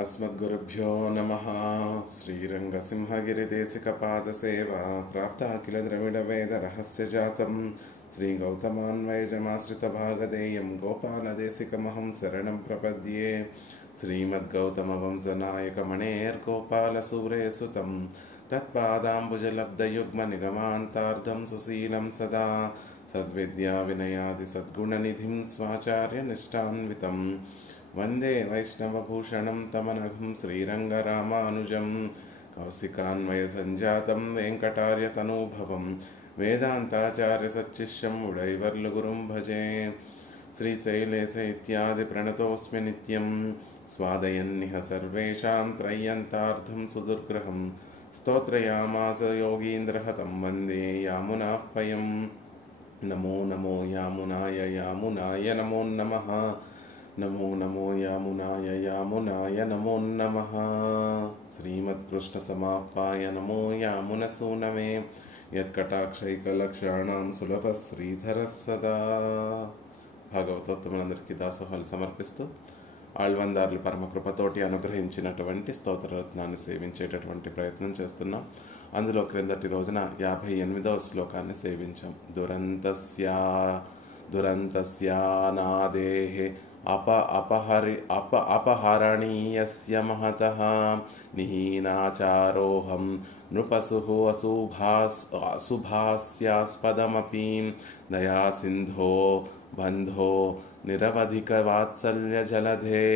अस्मद्गुरुभ्यो नमः। श्रीरङ्गसिंहगिरिदेशिकपादसेवा प्राप्ता किल द्रविडवेदरहस्यजातं श्रीगौतमान्वयजमाश्रितभागधेयं गोपालदेशिकमहं शरणं प्रपद्ये। श्रीमद्गौतमवंशनायकमणेर्गोपालसूरेसुतं तत्पादाम्बुजलब्धयुग्मनिगमान्तार्धं सुशीलं सदा सद्विद्याविनयादिसद्गुणनिधिं स्वाचार्यनिष्ठान्वितं वंदे वैष्णवभूषणं तमनघं श्रीरङ्गरामानुजं कौशिकान्वयसञ्जातं वेङ्कटार्यतनूभवं वेदान्ताचार्यसच्शिष्यं उडैवर्लुगुरुं भजे। श्रीशैलेश इत्यादि प्रणतोऽस्मि नित्यं स्वादयन्निह सर्वेषां त्रय्यन्तार्धं सुदुर्ग्रहं स्तोत्रयामास योगीन्द्रः तं वन्दे यामुनाह्वयं। नमो नमो यामुनाय यामुनाय नमो नमः। नमो नमो यामुनाय यामुनाय नमो नमः। श्रीमत्कृष्णसमाप्ताय नमो यामुनसूनवे यत्कटाक्षैकलक्षाणां सुलभः श्रीधरः सदा। భాగవతోత్తములందరికీ దాసోహాలు సమర్పిస్తూ ఆళ్వందార్లు పరమకృపతోటి అనుగ్రహించినటువంటి స్తోత్రరత్నాన్ని సేవించేటటువంటి ప్రయత్నం చేస్తున్నాం. అందులో క్రిందటి రోజున 58వ శ్లోకాన్ని సేవించాం. దురంతస్యానాదేః अपहरणीयस्य महतः निहीनाचारोऽहं नृपसुः अशुभास्यास्पदमपि दयासिन्धो बन्धो निरवधिकवात्सल्यजलधे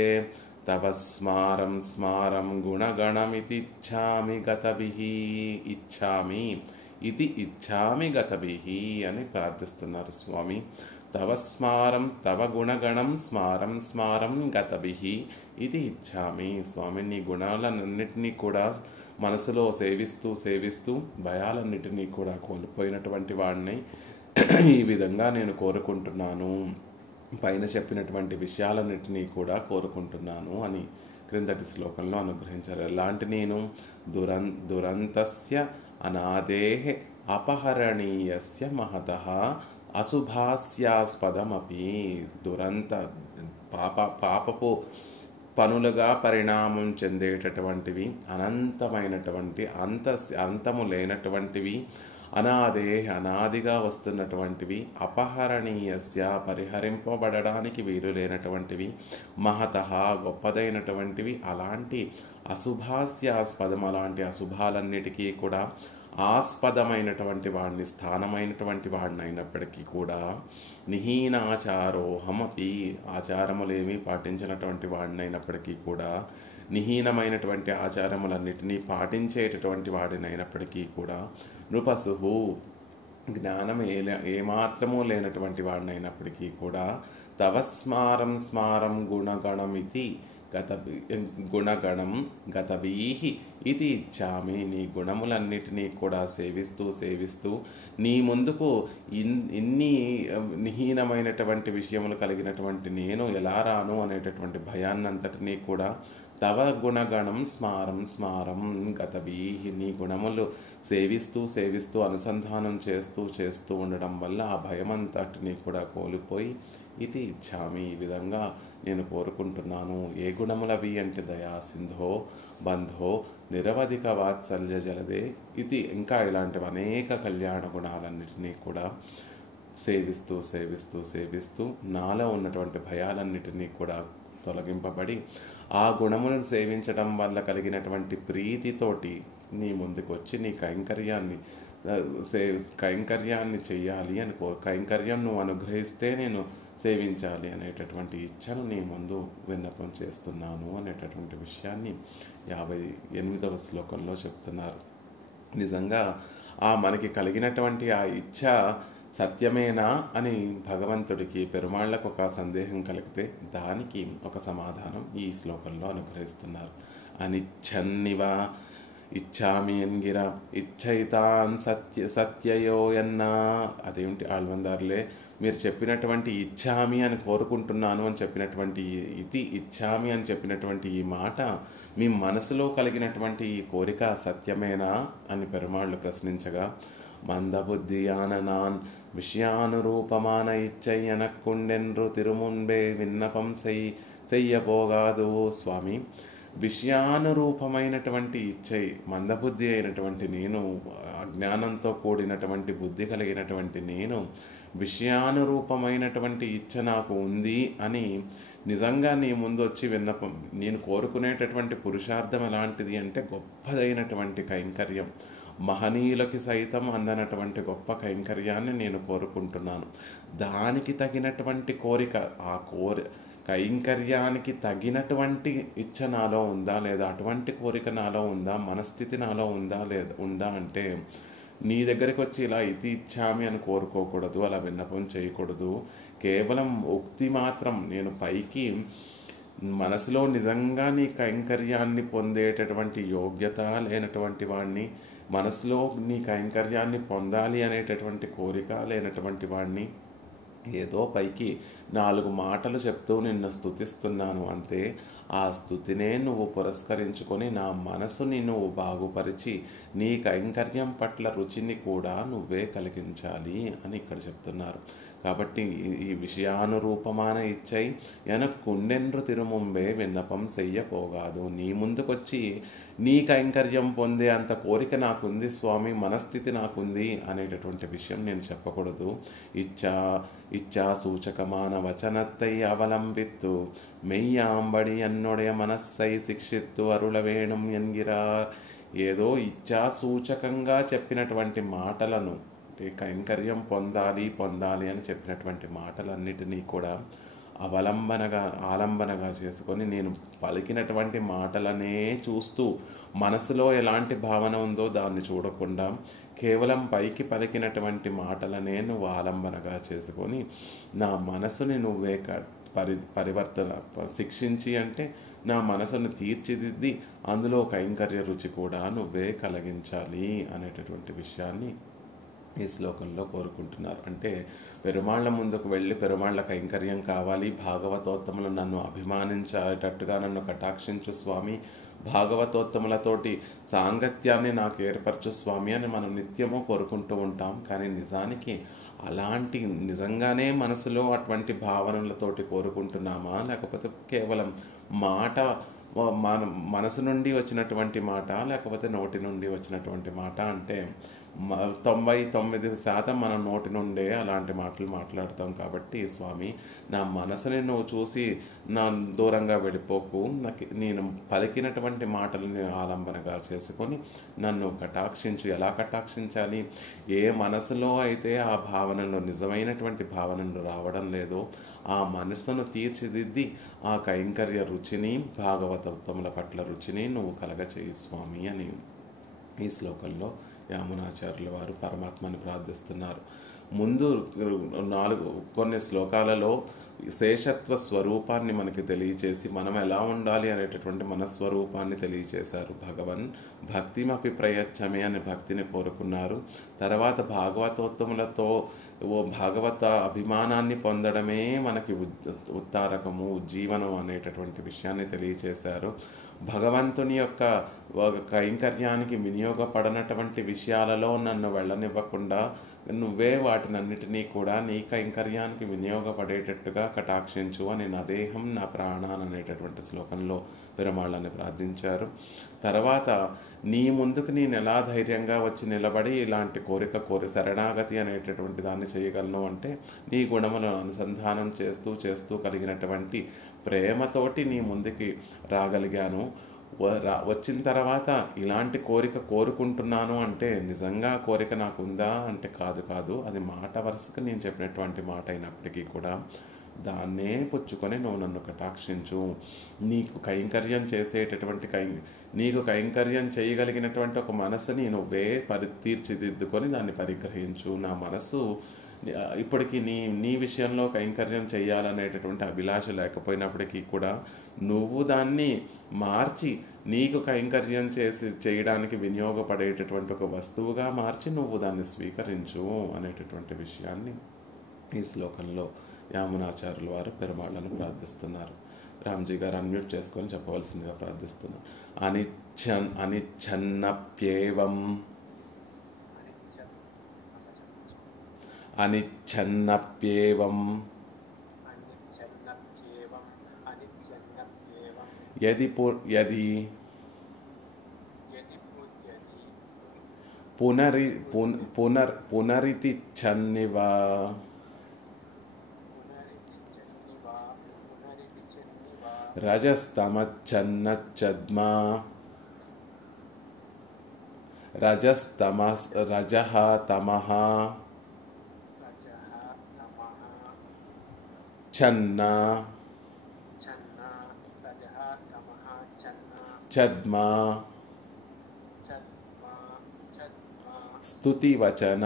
तव स्मारं स्मारं गुणगणमितिच्छामि गतभिः ఇచ్చామి గతభిః అని ప్రార్థిస్తున్నారు స్వామి. తవ స్మారం తవ గుణగణం స్మారం స్మారం గతభిః ఇది ఇచ్చామి. స్వామి, నీ గుణాలన్నింటినీ కూడా మనసులో సేవిస్తూ సేవిస్తూ భయాలన్నిటినీ కూడా కోల్పోయినటువంటి వాడిని ఈ విధంగా నేను కోరుకుంటున్నాను, పైన చెప్పినటువంటి విషయాలన్నిటినీ కూడా కోరుకుంటున్నాను అని క్రిందటి శ్లోకంలో అనుగ్రహించారు. ఎలాంటి నేను దురంతస్య అనాదేః అపహరణీయస్య మహతః అశుభాస్యాస్పదమపి. పాపపు పనులుగా పరిణామం చెందేటటువంటివి, అనంతమైనటువంటి అంతము లేనటువంటివి, అనాదిగా వస్తున్నటువంటివి, అపహరణీయస్య పరిహరింపబడడానికి వీలు లేనటువంటివి, మహతః గొప్పదైనటువంటివి, అలాంటి అశుభాస్యాస్పదం అలాంటి అశుభాలన్నిటికీ కూడా ఆస్పదమైనటువంటి వాడిని, స్థానమైనటువంటి వాడిని అయినప్పటికీ కూడా, నిహీనాచారోహమపి ఆచారములేమీ పాటించినటువంటి వాడిని అయినప్పటికీ కూడా, నిహీనమైనటువంటి ఆచారములన్నిటినీ పాటించేటటువంటి వాడినైనప్పటికీ కూడా, నృపసుహు జ్ఞానం ఏమాత్రమూ లేనటువంటి వాడినైనప్పటికీ కూడా, తవ స్మారం స్మారం గుణగణమితి గుణగణం గతభీః ఇది ఇచ్చామి. నీ గుణములన్నిటినీ కూడా సేవిస్తూ సేవిస్తూ నీ ముందుకు ఇన్ని నిహీనమైనటువంటి విషయములు కలిగినటువంటి నేను ఎలా రాను అనేటటువంటి భయాన్నంతటినీ కూడా, తవ గుణగణం స్మారం స్మారం గతభీః నీ గుణములు సేవిస్తూ సేవిస్తూ అనుసంధానం చేస్తూ ఉండడం వల్ల ఆ భయమంతటినీ కూడా కోల్పోయి ఇది ఇచ్చామి, ఈ విధంగా నేను కోరుకుంటున్నాను. ఏ గుణములవి అంటే దయాసింధో బంధో నిరవధిక వాత్సల్య జలదే ఇది, ఇంకా ఇలాంటివి అనేక కళ్యాణ గుణాలన్నిటినీ కూడా సేవిస్తూ సేవిస్తూ సేవిస్తూ నాలో ఉన్నటువంటి భయాలన్నిటినీ కూడా తొలగింపబడి ఆ గుణములను సేవించడం వల్ల కలిగినటువంటి ప్రీతితోటి నీ ముందుకు వచ్చి నీ కైంకర్యాన్ని చెయ్యాలి అని కైంకర్యం నువ్వు అనుగ్రహిస్తే నేను సేవించాలి అనేటటువంటి ఇచ్చను నీ ముందు విన్నపం చేస్తున్నాను అనేటటువంటి విషయాన్ని 58వ శ్లోకంలో చెప్తున్నారు. నిజంగా మనకి కలిగినటువంటి ఆ ఇచ్చ సత్యమేనా అని భగవంతుడికి పెరుమాళ్లకు ఒక సందేహం కలిగితే దానికి ఒక సమాధానం ఈ శ్లోకంలో అనుగ్రహిస్తున్నారు. అనిచ్చన్నివా ఇచ్చామి ఎన్గిర ఇచ్చయితాన్ సత్యయో ఎన్నా. అదేమిటి ఆళ్వందార్లే, మీరు చెప్పినటువంటి ఇచ్చామి అని కోరుకుంటున్నాను అని చెప్పినటువంటి ఇచ్చామి అని చెప్పినటువంటి ఈ మాట మీ మనసులో కలిగినటువంటి ఈ కోరిక సత్యమేనా అని పెరుమాళ్ళు ప్రశ్నించగా, మందబుద్ధియాననాన్ விஷயானுரூபமான இச்சை எனக்குண்டென்று திருமுன்பே விண்ணப்பம் செய்ய போகாது స్వామి. విషయానురూపమైనటువంటి ఇచ్చై, మందబుద్ధి అయినటువంటి నేను, అజ్ఞానంతో కూడినటువంటి బుద్ధి కలిగినటువంటి నేను, విషయానురూపమైనటువంటి ఇచ్చ నాకు ఉంది అని నిజంగా నీ ముందు వచ్చి విన్నపం. నేను కోరుకునేటటువంటి పురుషార్థం ఎలాంటిది అంటే గొప్పదైనటువంటి కైంకర్యం, మహనీయులకి సైతం అందనటువంటి గొప్ప కైంకర్యాన్ని నేను కోరుకుంటున్నాను. దానికి తగినటువంటి కోరిక, ఆ కైంకర్యానికి తగినటువంటి ఇచ్చ నాలో ఉందా లేదా, అటువంటి కోరిక నాలో ఉందా, మనస్థితి నాలో ఉందా అంటే నీ దగ్గరికి వచ్చి ఇలా ఇది ఇచ్చామి అని కోరుకోకూడదు, అలా విన్నపం చేయకూడదు. కేవలం ఉక్తి మాత్రం, నేను పైకి మనసులో నిజంగా నీ కైంకర్యాన్ని పొందేటటువంటి యోగ్యత లేనటువంటి వాడిని, మనసులో నీ కైంకర్యాన్ని పొందాలి అనేటటువంటి కోరిక లేనటువంటి వాడిని, ఏదో పైకి 4 మాటలు చెప్తూ నిన్ను స్తుతిస్తున్నాను అంతే. ఆ స్తుతినే నువ్వు పురస్కరించుకొని నా మనసుని నువ్వు బాగుపరిచి నీ కైంకర్యం పట్ల రుచిని కూడా నువ్వే కలిగించాలి అని ఇక్కడ చెప్తున్నారు. కాబట్టి ఈ విషయానురూపமான ఇచ్చై ఎనక్కుండెన్రు తిరుముంబే విన్నపం చెయ్యపోగాదు. నీ ముందుకొచ్చి నీ కైంకర్యం పొందే అంత కోరిక నాకుంది స్వామి, మనస్థితి నాకుంది అనేటటువంటి విషయం నేను చెప్పకూడదు. ఇచ్చా సూచకమాన వచనత్తై అవలంబిత్తు మెయ్యాంబడి ఎన్నొడయ మనస్సై శిక్షిత్తు అరుళవేణుం ఎన్గిరార్. ఏదో ఇచ్చా సూచకంగా చెప్పినటువంటి మాటలను, అంటే కైంకర్యం పొందాలి అని చెప్పినటువంటి మాటలన్నిటినీ కూడా ఆలంబనగా చేసుకొని నేను పలికినటువంటి మాటలనే చూస్తూ, మనసులో ఎలాంటి భావన ఉందో దాన్ని చూడకుండా కేవలం పైకి పలికినటువంటి మాటలనే నువ్వు ఆలంబనగా చేసుకొని నా మనసుని నువ్వే పరివర్తన శిక్షించి, అంటే నా మనసును తీర్చిదిద్ది అందులో కైంకర్య రుచి కూడా నువ్వే కలిగించాలి అనేటటువంటి విషయాన్ని ఈ శ్లోకంలో కోరుకుంటున్నారు. అంటే పెరుమాళ్ళ ముందుకు వెళ్ళి పెరుమాళ్ళ కైంకర్యం కావాలి, భాగవతోత్తములు నన్ను అభిమానించేటట్టుగా నన్ను కటాక్షించు స్వామి, భాగవతోత్తములతోటి సాంగత్యాన్ని నాకు ఏర్పరచు స్వామి అని మనం నిత్యము కోరుకుంటూ ఉంటాం. కానీ నిజానికి అలాంటి నిజంగానే మనసులో అటువంటి భావనలతోటి కోరుకుంటున్నామా, లేకపోతే కేవలం మాట, మనసు నుండి వచ్చినటువంటి మాట, లేకపోతే నోటి నుండి వచ్చినటువంటి మాట అంటే 99% మనం నోటి నుండే అలాంటి మాటలు మాట్లాడతాం. కాబట్టి స్వామి, నా మనసుని నువ్వు చూసి నా దూరంగా వెళ్ళిపోకు, నేను పలికినటువంటి మాటలని ఆలంబనగా చేసుకొని నన్ను కటాక్షించు. ఎలా కటాక్షించాలి? ఏ మనసులో అయితే ఆ భావనలో నిజమైనటువంటి భావనలు రావడం లేదో ఆ మనసును తీర్చిదిద్ది ఆ కైంకర్య రుచిని, భాగవతోత్తముల పట్ల రుచిని నువ్వు కలగచేయి స్వామి అని ఈ శ్లోకంలో యామునాచార్యుల వారు పరమాత్మని ప్రార్థిస్తున్నారు. ముందు కొన్ని శ్లోకాలలో శేషత్వ స్వరూపాన్ని మనకి తెలియచేసి మనం ఎలా ఉండాలి అనేటటువంటి మన స్వరూపాన్ని తెలియచేశారు. భగవన్ భక్తిమపి ప్రయచ్చమే అనే భక్తిని కోరుకున్నారు. తర్వాత భాగవతోత్తములతో భాగవత అభిమానాన్ని పొందడమే మనకి ఉత్తారకము, ఉజ్జీవనం అనేటటువంటి విషయాన్ని తెలియచేశారు. భగవంతుని యొక్క కైంకర్యానికి వినియోగపడనటువంటి విషయాలలో నన్ను వెళ్ళనివ్వకుండా నువ్వే వాటినన్నిటినీ కూడా నీ కైంకర్యానికి వినియోగపడేటట్టుగా కటాక్షించు అని నా దేహం నా ప్రాణాన్ అనేటటువంటి శ్లోకంలో పెరుమాళ్ళని ప్రార్థించారు. తర్వాత నీ ముందుకు నేను ఎలా ధైర్యంగా వచ్చి నిలబడి ఇలాంటి కోరి శరణాగతి అనేటటువంటి దాన్ని చేయగలను అంటే నీ గుణములను అనుసంధానం చేస్తూ కలిగినటువంటి ప్రేమతోటి నీ ముందుకి రాగలిగాను. వచ్చిన తర్వాత ఇలాంటి కోరిక కోరుకుంటున్నాను అంటే నిజంగా కోరిక నాకు ఉందా అంటే కాదు, అది మాట వరుసకు నేను చెప్పినటువంటి మాట అయినప్పటికీ కూడా దాన్నే పుచ్చుకొని నువ్వు నన్ను కటాక్షించు. నీకు కైంకర్యం చేసేటటువంటి నీకు కైంకర్యం చేయగలిగినటువంటి ఒక మనసుని నువ్వే తీర్చిదిద్దుకొని దాన్ని పరిగ్రహించు. నా మనసు ఇప్పటికీ నీ విషయంలో కైంకర్యం చేయాలనేటటువంటి అభిలాష లేకపోయినప్పటికీ కూడా నువ్వు దాన్ని మార్చి నీకు కైంకర్యం చేయడానికి వినియోగపడేటటువంటి ఒక వస్తువుగా మార్చి నువ్వు దాన్ని స్వీకరించు అనేటటువంటి విషయాన్ని ఈ శ్లోకంలో యామునాచార్యుల వారు పెరుమాళ్ళను ప్రార్థిస్తున్నారు. రామ్జీ గారు అన్మ్యూట్ చేసుకొని చెప్పవలసిందిగా ప్రార్థిస్తున్నారు. అనిచ్ఛన్నప్యేవం యది పునరితిచ్చన్నివ రజస్తమశ్చన్నచ్చద్మా రజః తమః ఛన్న ఛద్మా స్తుతివచన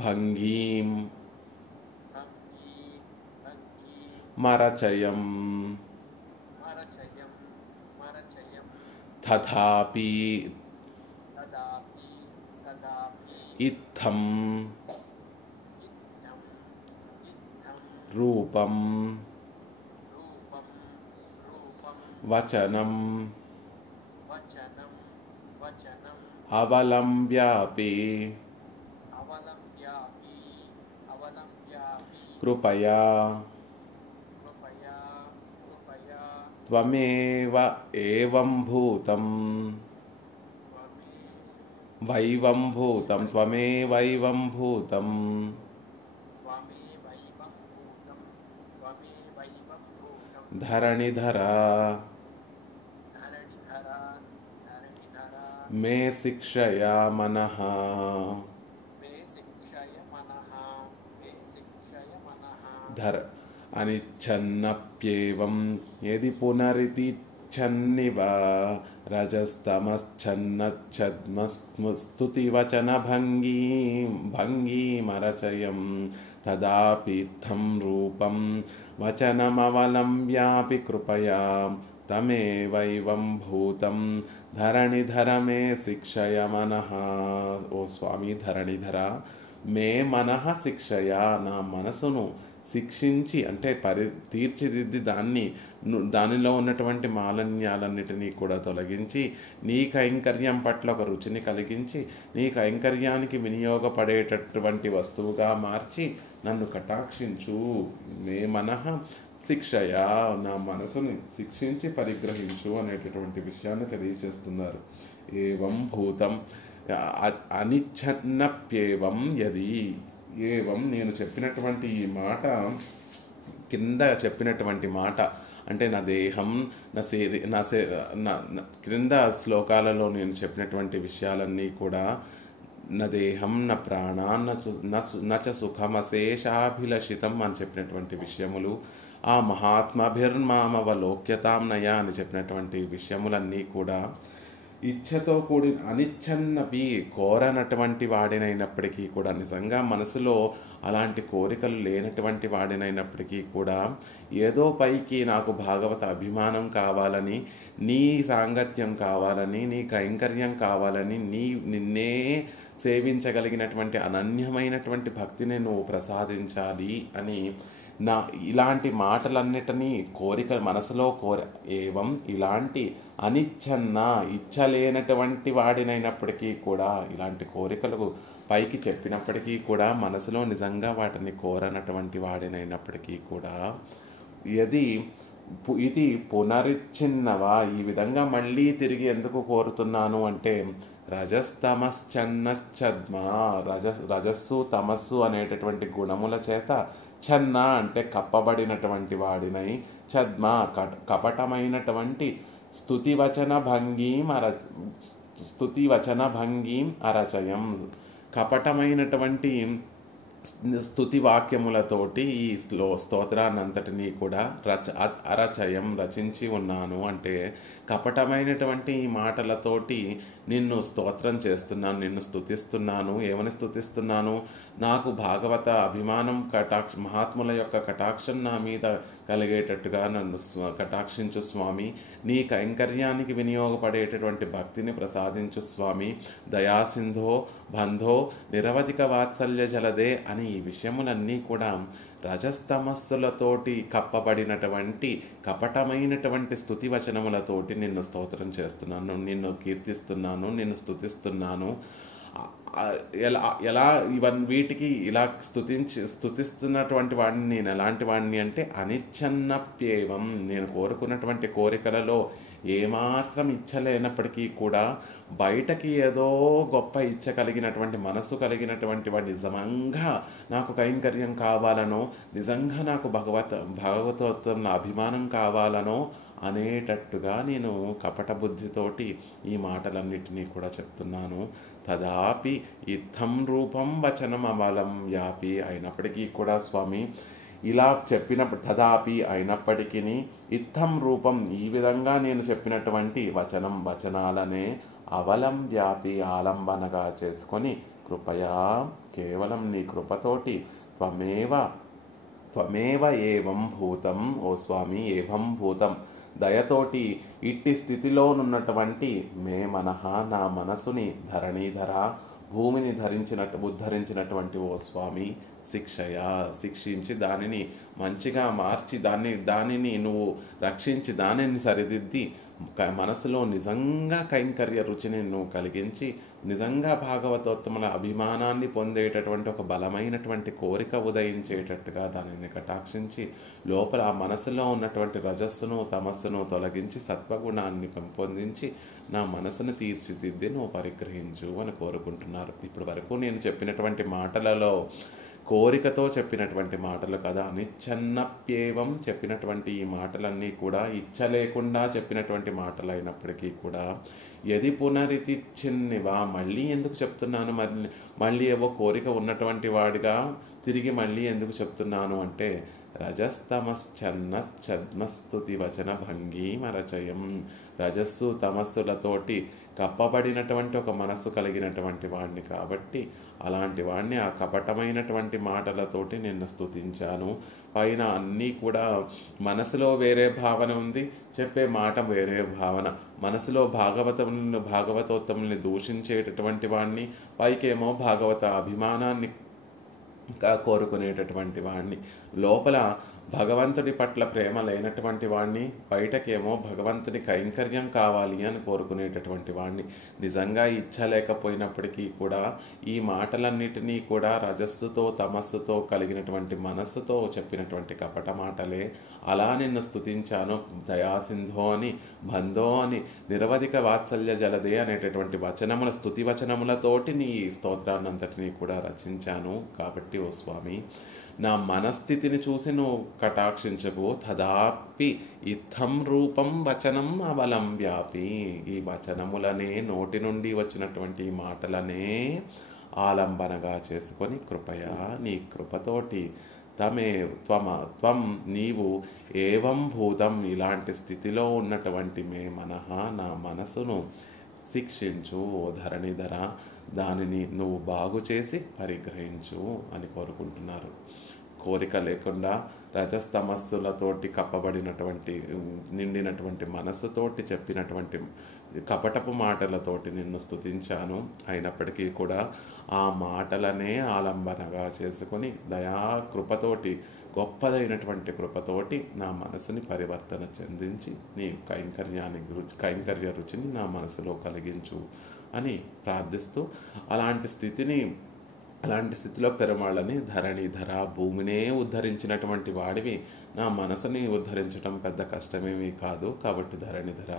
భంగీం మరచయం తథాపి ఇత్థం రూపం వచనం అవలంబ్యాపి కృపయా త్వమేవ ఏవం భూతం త్వమేవైవం భూతం ధరణిధర మే శిక్షయా మనః ధర అనిచ్ఛన్నప్యేవం యది పునరితిచ్ఛన్నివ రజస్తమశ్చన్నచ్చద్మస్తుతివచన భంగీమరచయం తదాపిత్థం రూపం వచనమవలంబ్యాపి కృపయా తమేవైవం భూతం ధరణిధర మే శిక్షయ మనః. ఓ స్వామి ధరణిధర, మే మనః శిక్షయ, నా మనసును శిక్షించి అంటే తీర్చిదిద్ది దానిలో ఉన్నటువంటి మాలిన్యాలన్నిటినీ కూడా తొలగించి నీ కైంకర్యం పట్ల ఒక రుచిని కలిగించి నీ కైంకర్యానికి వినియోగపడేటటువంటి వస్తువుగా మార్చి నన్ను కటాక్షించు. మే మనః శిక్షయ, నా మనసుని శిక్షించి పరిగ్రహించు అనేటటువంటి విషయాన్ని తెలియజేస్తున్నారు. ఏవం భూతం అనిచ్ఛన్నప్యేవం యది, ఏవం నేను చెప్పినటువంటి ఈ మాట, కింద చెప్పినటువంటి మాట అంటే నా దేహం క్రింద శ్లోకాలలో నేను చెప్పినటువంటి విషయాలన్నీ కూడా నా దేహం నా ప్రాణాన్న నచ సుఖమశేషాభిలషితం అని చెప్పినటువంటి విషయములు, ఆ మహాత్మభిర్మామవలోక్యతాం నయ అని చెప్పినటువంటి విషయములన్నీ కూడా ఇచ్ఛతో కూడి అనిచ్ఛన్నపి కోరనటువంటి వాడినైనప్పటికీ కూడా, నిజంగా మనసులో అలాంటి కోరికలు లేనటువంటి వాడినైనప్పటికీ కూడా ఏదో పైకి నాకు భాగవత అభిమానం కావాలని, నీ సాంగత్యం కావాలని, నీ కైంకర్యం కావాలని, నిన్నే సేవించగలిగినటువంటి అనన్యమైనటువంటి భక్తిని నువ్వు ప్రసాదించాలి అని ఇలాంటి మాటలన్నిటినీ కోరిక మనసులో ఏవం ఇలాంటి అనిచ్ఛన్న ఇచ్చలేనటువంటి వాడినైనప్పటికీ కూడా, ఇలాంటి కోరికలకు పైకి చెప్పినప్పటికీ కూడా మనసులో నిజంగా వాటిని కోరనటువంటి వాడినైనప్పటికీ కూడా, ఇది పునరిచ్ఛిన్నవా, ఈ విధంగా మళ్ళీ తిరిగి ఎందుకు కోరుతున్నాను అంటే రజస్తమశ్చన్నచ్చద్మా, రజస్సు తమస్సు అనేటటువంటి గుణముల చేత, ఛన్న అంటే కప్పబడినటువంటి వాడినై, ఛద్మ కపటమైనటువంటి స్తుతివచన భంగీం అరచయం, కపటమైనటువంటి స్తుతి వాక్యములతోటి ఈ స్తోత్రాన్నంతటినీ కూడా అరచయం రచించి ఉన్నాను. అంటే కపటమైనటువంటి ఈ మాటలతోటి నిన్ను స్తోత్రం చేస్తున్నాను, నిన్ను స్తుతిస్తున్నాను. ఏమని స్తుతిస్తున్నాను? నాకు భాగవత అభిమానం మహాత్ముల యొక్క కటాక్షం నా మీద కలిగేటట్టుగా నన్ను కటాక్షించు స్వామి. నీ కైంకర్యానికి వినియోగపడేటటువంటి భక్తిని ప్రసాదించు స్వామి. దయాసింధో బంధో నిరవధిక వాత్సల్య జలదే అని ఈ విషయములన్నీ కూడా రజస్తమస్సులతోటి కప్పబడినటువంటి కపటమైనటువంటి స్తుతి వచనములతోటి నిన్ను స్తోత్రం చేస్తున్నాను, నిన్ను కీర్తిస్తున్నాను, నిన్ను స్తుతిస్తున్నాను. ఎలా ఎలా వీటికి ఇలా స్తుతిస్తున్నటువంటి వాడిని నేను ఎలాంటి వాడిని అంటే అనిచ్చన్నప్యేవం, నేను కోరుకున్నటువంటి కోరికలలో ఏమాత్రం ఇచ్చలేనప్పటికీ కూడా బయటకి ఏదో గొప్ప ఇచ్చ కలిగినటువంటి మనసు కలిగినటువంటి వాడు నిజంగా నాకు కైంకర్యం కావాలనో, నిజంగా నాకు భగవతత్వంలో అభిమానం కావాలనో అనేటట్టుగా నేను కపట బుద్ధితోటి ఈ మాటలన్నిటినీ కూడా చెప్తున్నాను. తదాపి ఇత్థం రూపం వచనం అమలం వ్యాపి, అయినప్పటికీ కూడా స్వామి ఇలా చెప్పినప్పుడు తదాపి అయినప్పటికీ ఇత్థం రూపం, ఈ విధంగా నేను చెప్పినటువంటి వచనాలనే అవలం వ్యాపి ఆలంబనగా చేసుకొని కృపయా, కేవలం నీ కృపతోటి త్వమేవ ఏవం భూతం, ఓ స్వామి ఏవం భూతం, దయతోటి ఇట్టి స్థితిలోనున్నటువంటి మే మనః, నా మనసుని ధరణీధర, భూమిని ఉద్ధరించినటువంటి ఓ స్వామి శిక్షించి దానిని మంచిగా మార్చి దానిని నువ్వు రక్షించి దానిని సరిదిద్ది మనసులో నిజంగా కైంకర్య రుచిని నువ్వు కలిగించి నిజంగా భాగవతోత్తముల అభిమానాన్ని పొందేటటువంటి ఒక బలమైనటువంటి కోరిక ఉదయించేటట్టుగా దానిని కటాక్షించి లోపల ఆ మనసులో ఉన్నటువంటి రజస్సును తమస్సును తొలగించి సత్వగుణాన్ని పెంపొందించి నా మనసును తీర్చిదిద్ది నువ్వు పరిగ్రహించు అని కోరుకుంటున్నారు. ఇప్పటి వరకు నేను చెప్పినటువంటి మాటలలో కోరికతో చెప్పినటువంటి మాటలు కదా, అనిచ్చన్నప్యేవం చెప్పినటువంటి ఈ మాటలన్నీ కూడా ఇచ్చ లేకుండా చెప్పినటువంటి మాటలు అయినప్పటికీ కూడా యది పునరితిచ్చిన్నివా, మళ్ళీ ఎందుకు చెప్తున్నాను, మళ్ళీ ఏవో కోరిక ఉన్నటువంటి వాడిగా తిరిగి మళ్ళీ ఎందుకు చెప్తున్నాను అంటే రజస్తమశ్చన్నస్తుతి వచన భంగీమరచయం, రజస్సు తమస్సులతోటి కప్పబడినటువంటి ఒక మనస్సు కలిగినటువంటి వాడిని కాబట్టి అలాంటి వాడిని ఆ కపటమైనటువంటి మాటలతోటి నిన్ను స్తుతించాను. పైన అన్నీ కూడా మనసులో వేరే భావన ఉంది, చెప్పే మాట వేరే భావన, మనసులో భాగవతోత్తముల్ని దూషించేటటువంటి వాడిని, పైకేమో భాగవత అభిమానాన్ని కోరుకునేటటువంటి వాడిని, లోపల భగవంతుడి పట్ల ప్రేమ లేనటువంటి వాడిని, బయటకేమో భగవంతుని కైంకర్యం కావాలి అని కోరుకునేటటువంటి వాడిని, నిజంగా ఇచ్చలేకపోయినప్పటికీ కూడా ఈ మాటలన్నిటినీ కూడా రజస్సుతో తమస్సుతో కలిగినటువంటి మనస్సుతో చెప్పినటువంటి కపట మాటలే. అలా నిన్ను స్తుతించాను. దయాసింధో అని, బంధో అని, నిరవధిక వాత్సల్య జలదే అనేటటువంటి స్తుతి వచనములతోటి నీ స్తోత్రాన్నంతటినీ కూడా రచించాను. కాబట్టి ఓ స్వామి, నా మనస్థితిని చూసి నువ్వు కటాక్షించకు. తదాపి ఇత్థం రూపం వచనం అవలం వ్యాపి, ఈ వచనములనే నోటి నుండి వచ్చినటువంటి మాటలనే ఆలంబనగా చేసుకొని కృపయా, నీ కృపతోటి త్వం నీవు ఏవం భూతం, ఇలాంటి స్థితిలో ఉన్నటువంటి మే మనః, నా మనసును శిక్షించు ఓ ధరణిధర, దానిని నువ్వు బాగు చేసి పరిగ్రహించు అని కోరుకుంటున్నారు. కోరిక లేకుండా రజస్తమస్సులతోటి కప్పబడినటువంటి నిండినటువంటి మనస్సుతోటి చెప్పినటువంటి కపటపు మాటలతోటి నిన్ను స్తుతించాను. అయినప్పటికీ కూడా ఆ మాటలనే ఆలంబనగా చేసుకొని దయాకృపతోటి, గొప్పదైనటువంటి కృపతోటి నా మనసుని పరివర్తన చెందించి నీ కైంకర్య రుచిని నా మనసులో కలిగించు అని ప్రార్థిస్తూ, అలాంటి స్థితిలో పెరుమాళ్ళని ధరణిధర, భూమినే ఉద్ధరించినటువంటి వాడివి, నా మనసుని ఉద్ధరించడం పెద్ద కష్టమేమీ కాదు, కాబట్టి ధరణిధర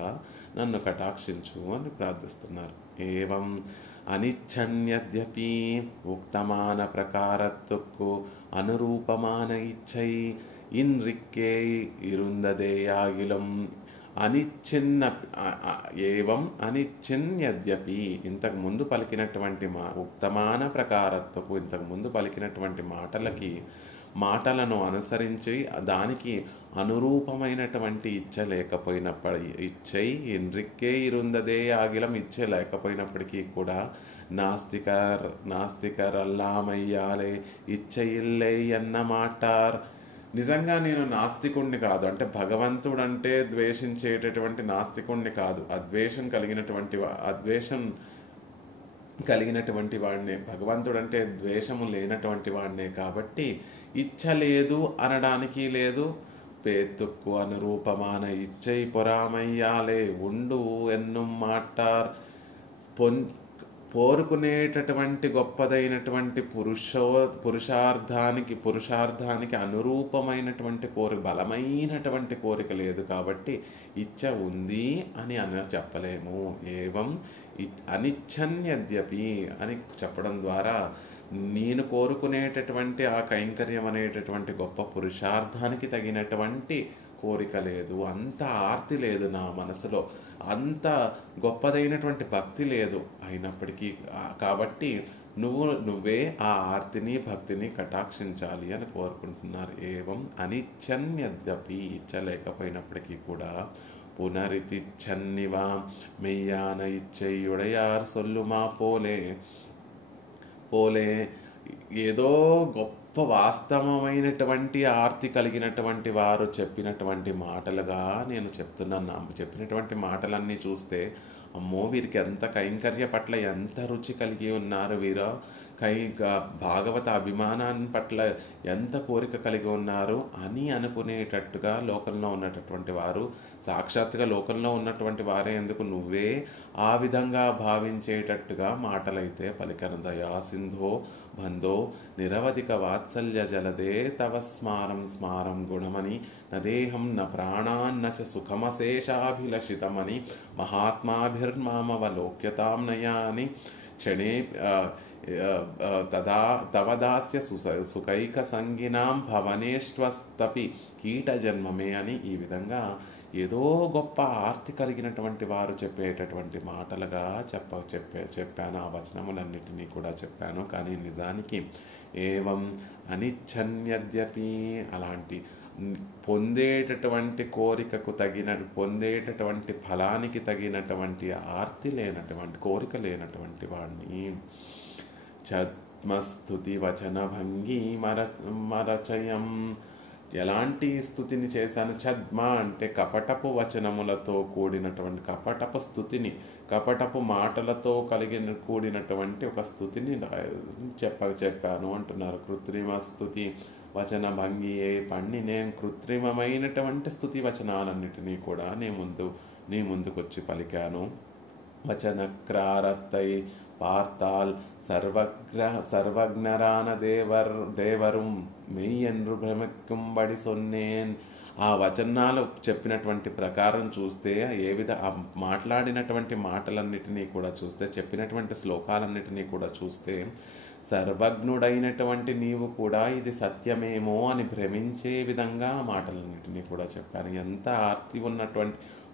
నన్ను కటాక్షించు అని ప్రార్థిస్తున్నారు. ఏవం అనిచ్చన్యద్యపి ఉక్తమాన ప్రకారత్తుకు అనురూపమాన ఇచ్చై ఇన్రిక్కే ఇరుందదేయాగిలం అనిచ్చిన్న ఏవం అనిచ్చిన్యద్యపి, ఇంతకుముందు పలికినటువంటి ఉక్తమాన ప్రకారత్వకు, ఇంతకుముందు పలికినటువంటి మాటలను అనుసరించి దానికి అనురూపమైనటువంటి ఇచ్చ ఇచ్చై ఎన్రిక్కే ఇరుందదే ఆగిలం, ఇచ్చ లేకపోయినప్పటికీ కూడా నాస్తికరల్లామయ్యాలే ఇచ్చ ఇల్లే అన్న మాటార్. నిజంగా నేను నాస్తికుణ్ణి కాదు, అంటే భగవంతుడు అంటే ద్వేషించేటటువంటి నాస్తికుణ్ణి కాదు, అద్వేషం కలిగినటువంటి వాడినే, భగవంతుడు అంటే ద్వేషము లేనటువంటి వాడినే. కాబట్టి ఇచ్చ లేదు అనడానికి లేదు. పేతుక్కు అనురూపమాన ఇచ్చై పొరామయ్యాలే ఉండు ఎన్ను మాటార్ కోరుకునేటటువంటి గొప్పదైనటువంటి పురుషార్థానికి అనురూపమైనటువంటి బలమైనటువంటి కోరిక లేదు కాబట్టి ఇచ్చ ఉంది అని చెప్పలేము. ఏవం అనిచ్చన్యద్యపి అని చెప్పడం ద్వారా నేను కోరుకునేటటువంటి ఆ కైంకర్యం అనేటటువంటి గొప్ప పురుషార్థానికి తగినటువంటి కోరిక లేదు, అంత ఆర్తి లేదు నా మనసులో, అంత గొప్పదైనటువంటి భక్తి లేదు. అయినప్పటికీ కాబట్టి నువ్వే ఆ ఆర్తిని భక్తిని కటాక్షించాలి అని కోరుకుంటున్నారు. ఏవం అనిచ్చన్యద్యపి ఇచ్చలేకపోయినప్పటికీ కూడా పునరితిచ్చన్నివా మెయ్యాన ఇచ్చయ్యుడయార్ సొల్లుమా పోలే ఏదో గొప్ప వాస్తవమైనటువంటి ఆర్తి కలిగినటువంటి వారు చెప్పినటువంటి మాటలుగా నేను చెప్తున్నాను. చెప్పినటువంటి మాటలన్నీ చూస్తే అమ్మో వీరికి ఎంత కైంకర్య పట్ల ఎంత రుచి కలిగి ఉన్నారు, వీరు భాగవత అభిమానాన్ని పట్ల ఎంత కోరిక కలిగి ఉన్నారు అని అనుకునేటట్టుగా లోకంలో ఉన్నటువంటి వారు, సాక్షాత్తుగా లోకంలో ఉన్నటువంటి వారే ఎందుకు నువ్వే ఆ విధంగా భావించేటట్టుగా మాటలైతే పలికను. దయా సింధో బంధో నిరవధిక వాత్సల్య జలదే తవ స్మారం గుణమని నదేహం న ప్రాణాన్న చ సుఖమశేషాభిలషితమని మహాత్మాభిర్మామవలోక్యతాం నయాని క్షణే తవదాస్య సుఖైక సంగినాం భవనేష్వస్తపి కీటజన్మమే అని ఈ విధంగా ఏదో గొప్ప ఆర్తి కలిగినటువంటి వారు చెప్పేటటువంటి మాటలుగా చెప్పాను. ఆ వచనములన్నిటినీ కూడా చెప్పాను. కానీ నిజానికి ఏవం అనిచ్చన్యద్యపి అలాంటి పొందేటటువంటి కోరికకు పొందేటటువంటి ఫలానికి తగినటువంటి ఆర్తి లేనటువంటి కోరిక లేనటువంటి వాడిని ఛద్మస్తుతి వచన భంగి మరచయం. ఎలాంటి స్తుతిని చేశాను? ఛద్మ అంటే కపటపు వచనములతో కూడినటువంటి కపటపు స్తుతిని, కపటపు మాటలతో కూడినటువంటి ఒక స్తుతిని చెప్పాను అంటున్నారు. కృత్రిమ స్తుతి వచన భంగియే పండి నేను కృత్రిమమైనటువంటి స్తుతి వచనాలన్నిటినీ కూడా నీ ముందుకొచ్చి పలికాను. వచనక్రారత్తై பார்த்தால் சர்வக்ஞரான தேவரும் மெய்யென்று భ్రమిక్కుம்பడి సొన్నేన్. ఆ వచనాలు చెప్పినటువంటి ప్రకారం చూస్తే మాట్లాడినటువంటి మాటలన్నిటినీ కూడా చూస్తే, చెప్పినటువంటి శ్లోకాలన్నిటినీ కూడా చూస్తే సర్వజ్ఞుడైనటువంటి నీవు కూడా ఇది సత్యమేమో అని భ్రమించే విధంగా మాటలన్నిటినీ కూడా చెప్పాను. ఎంత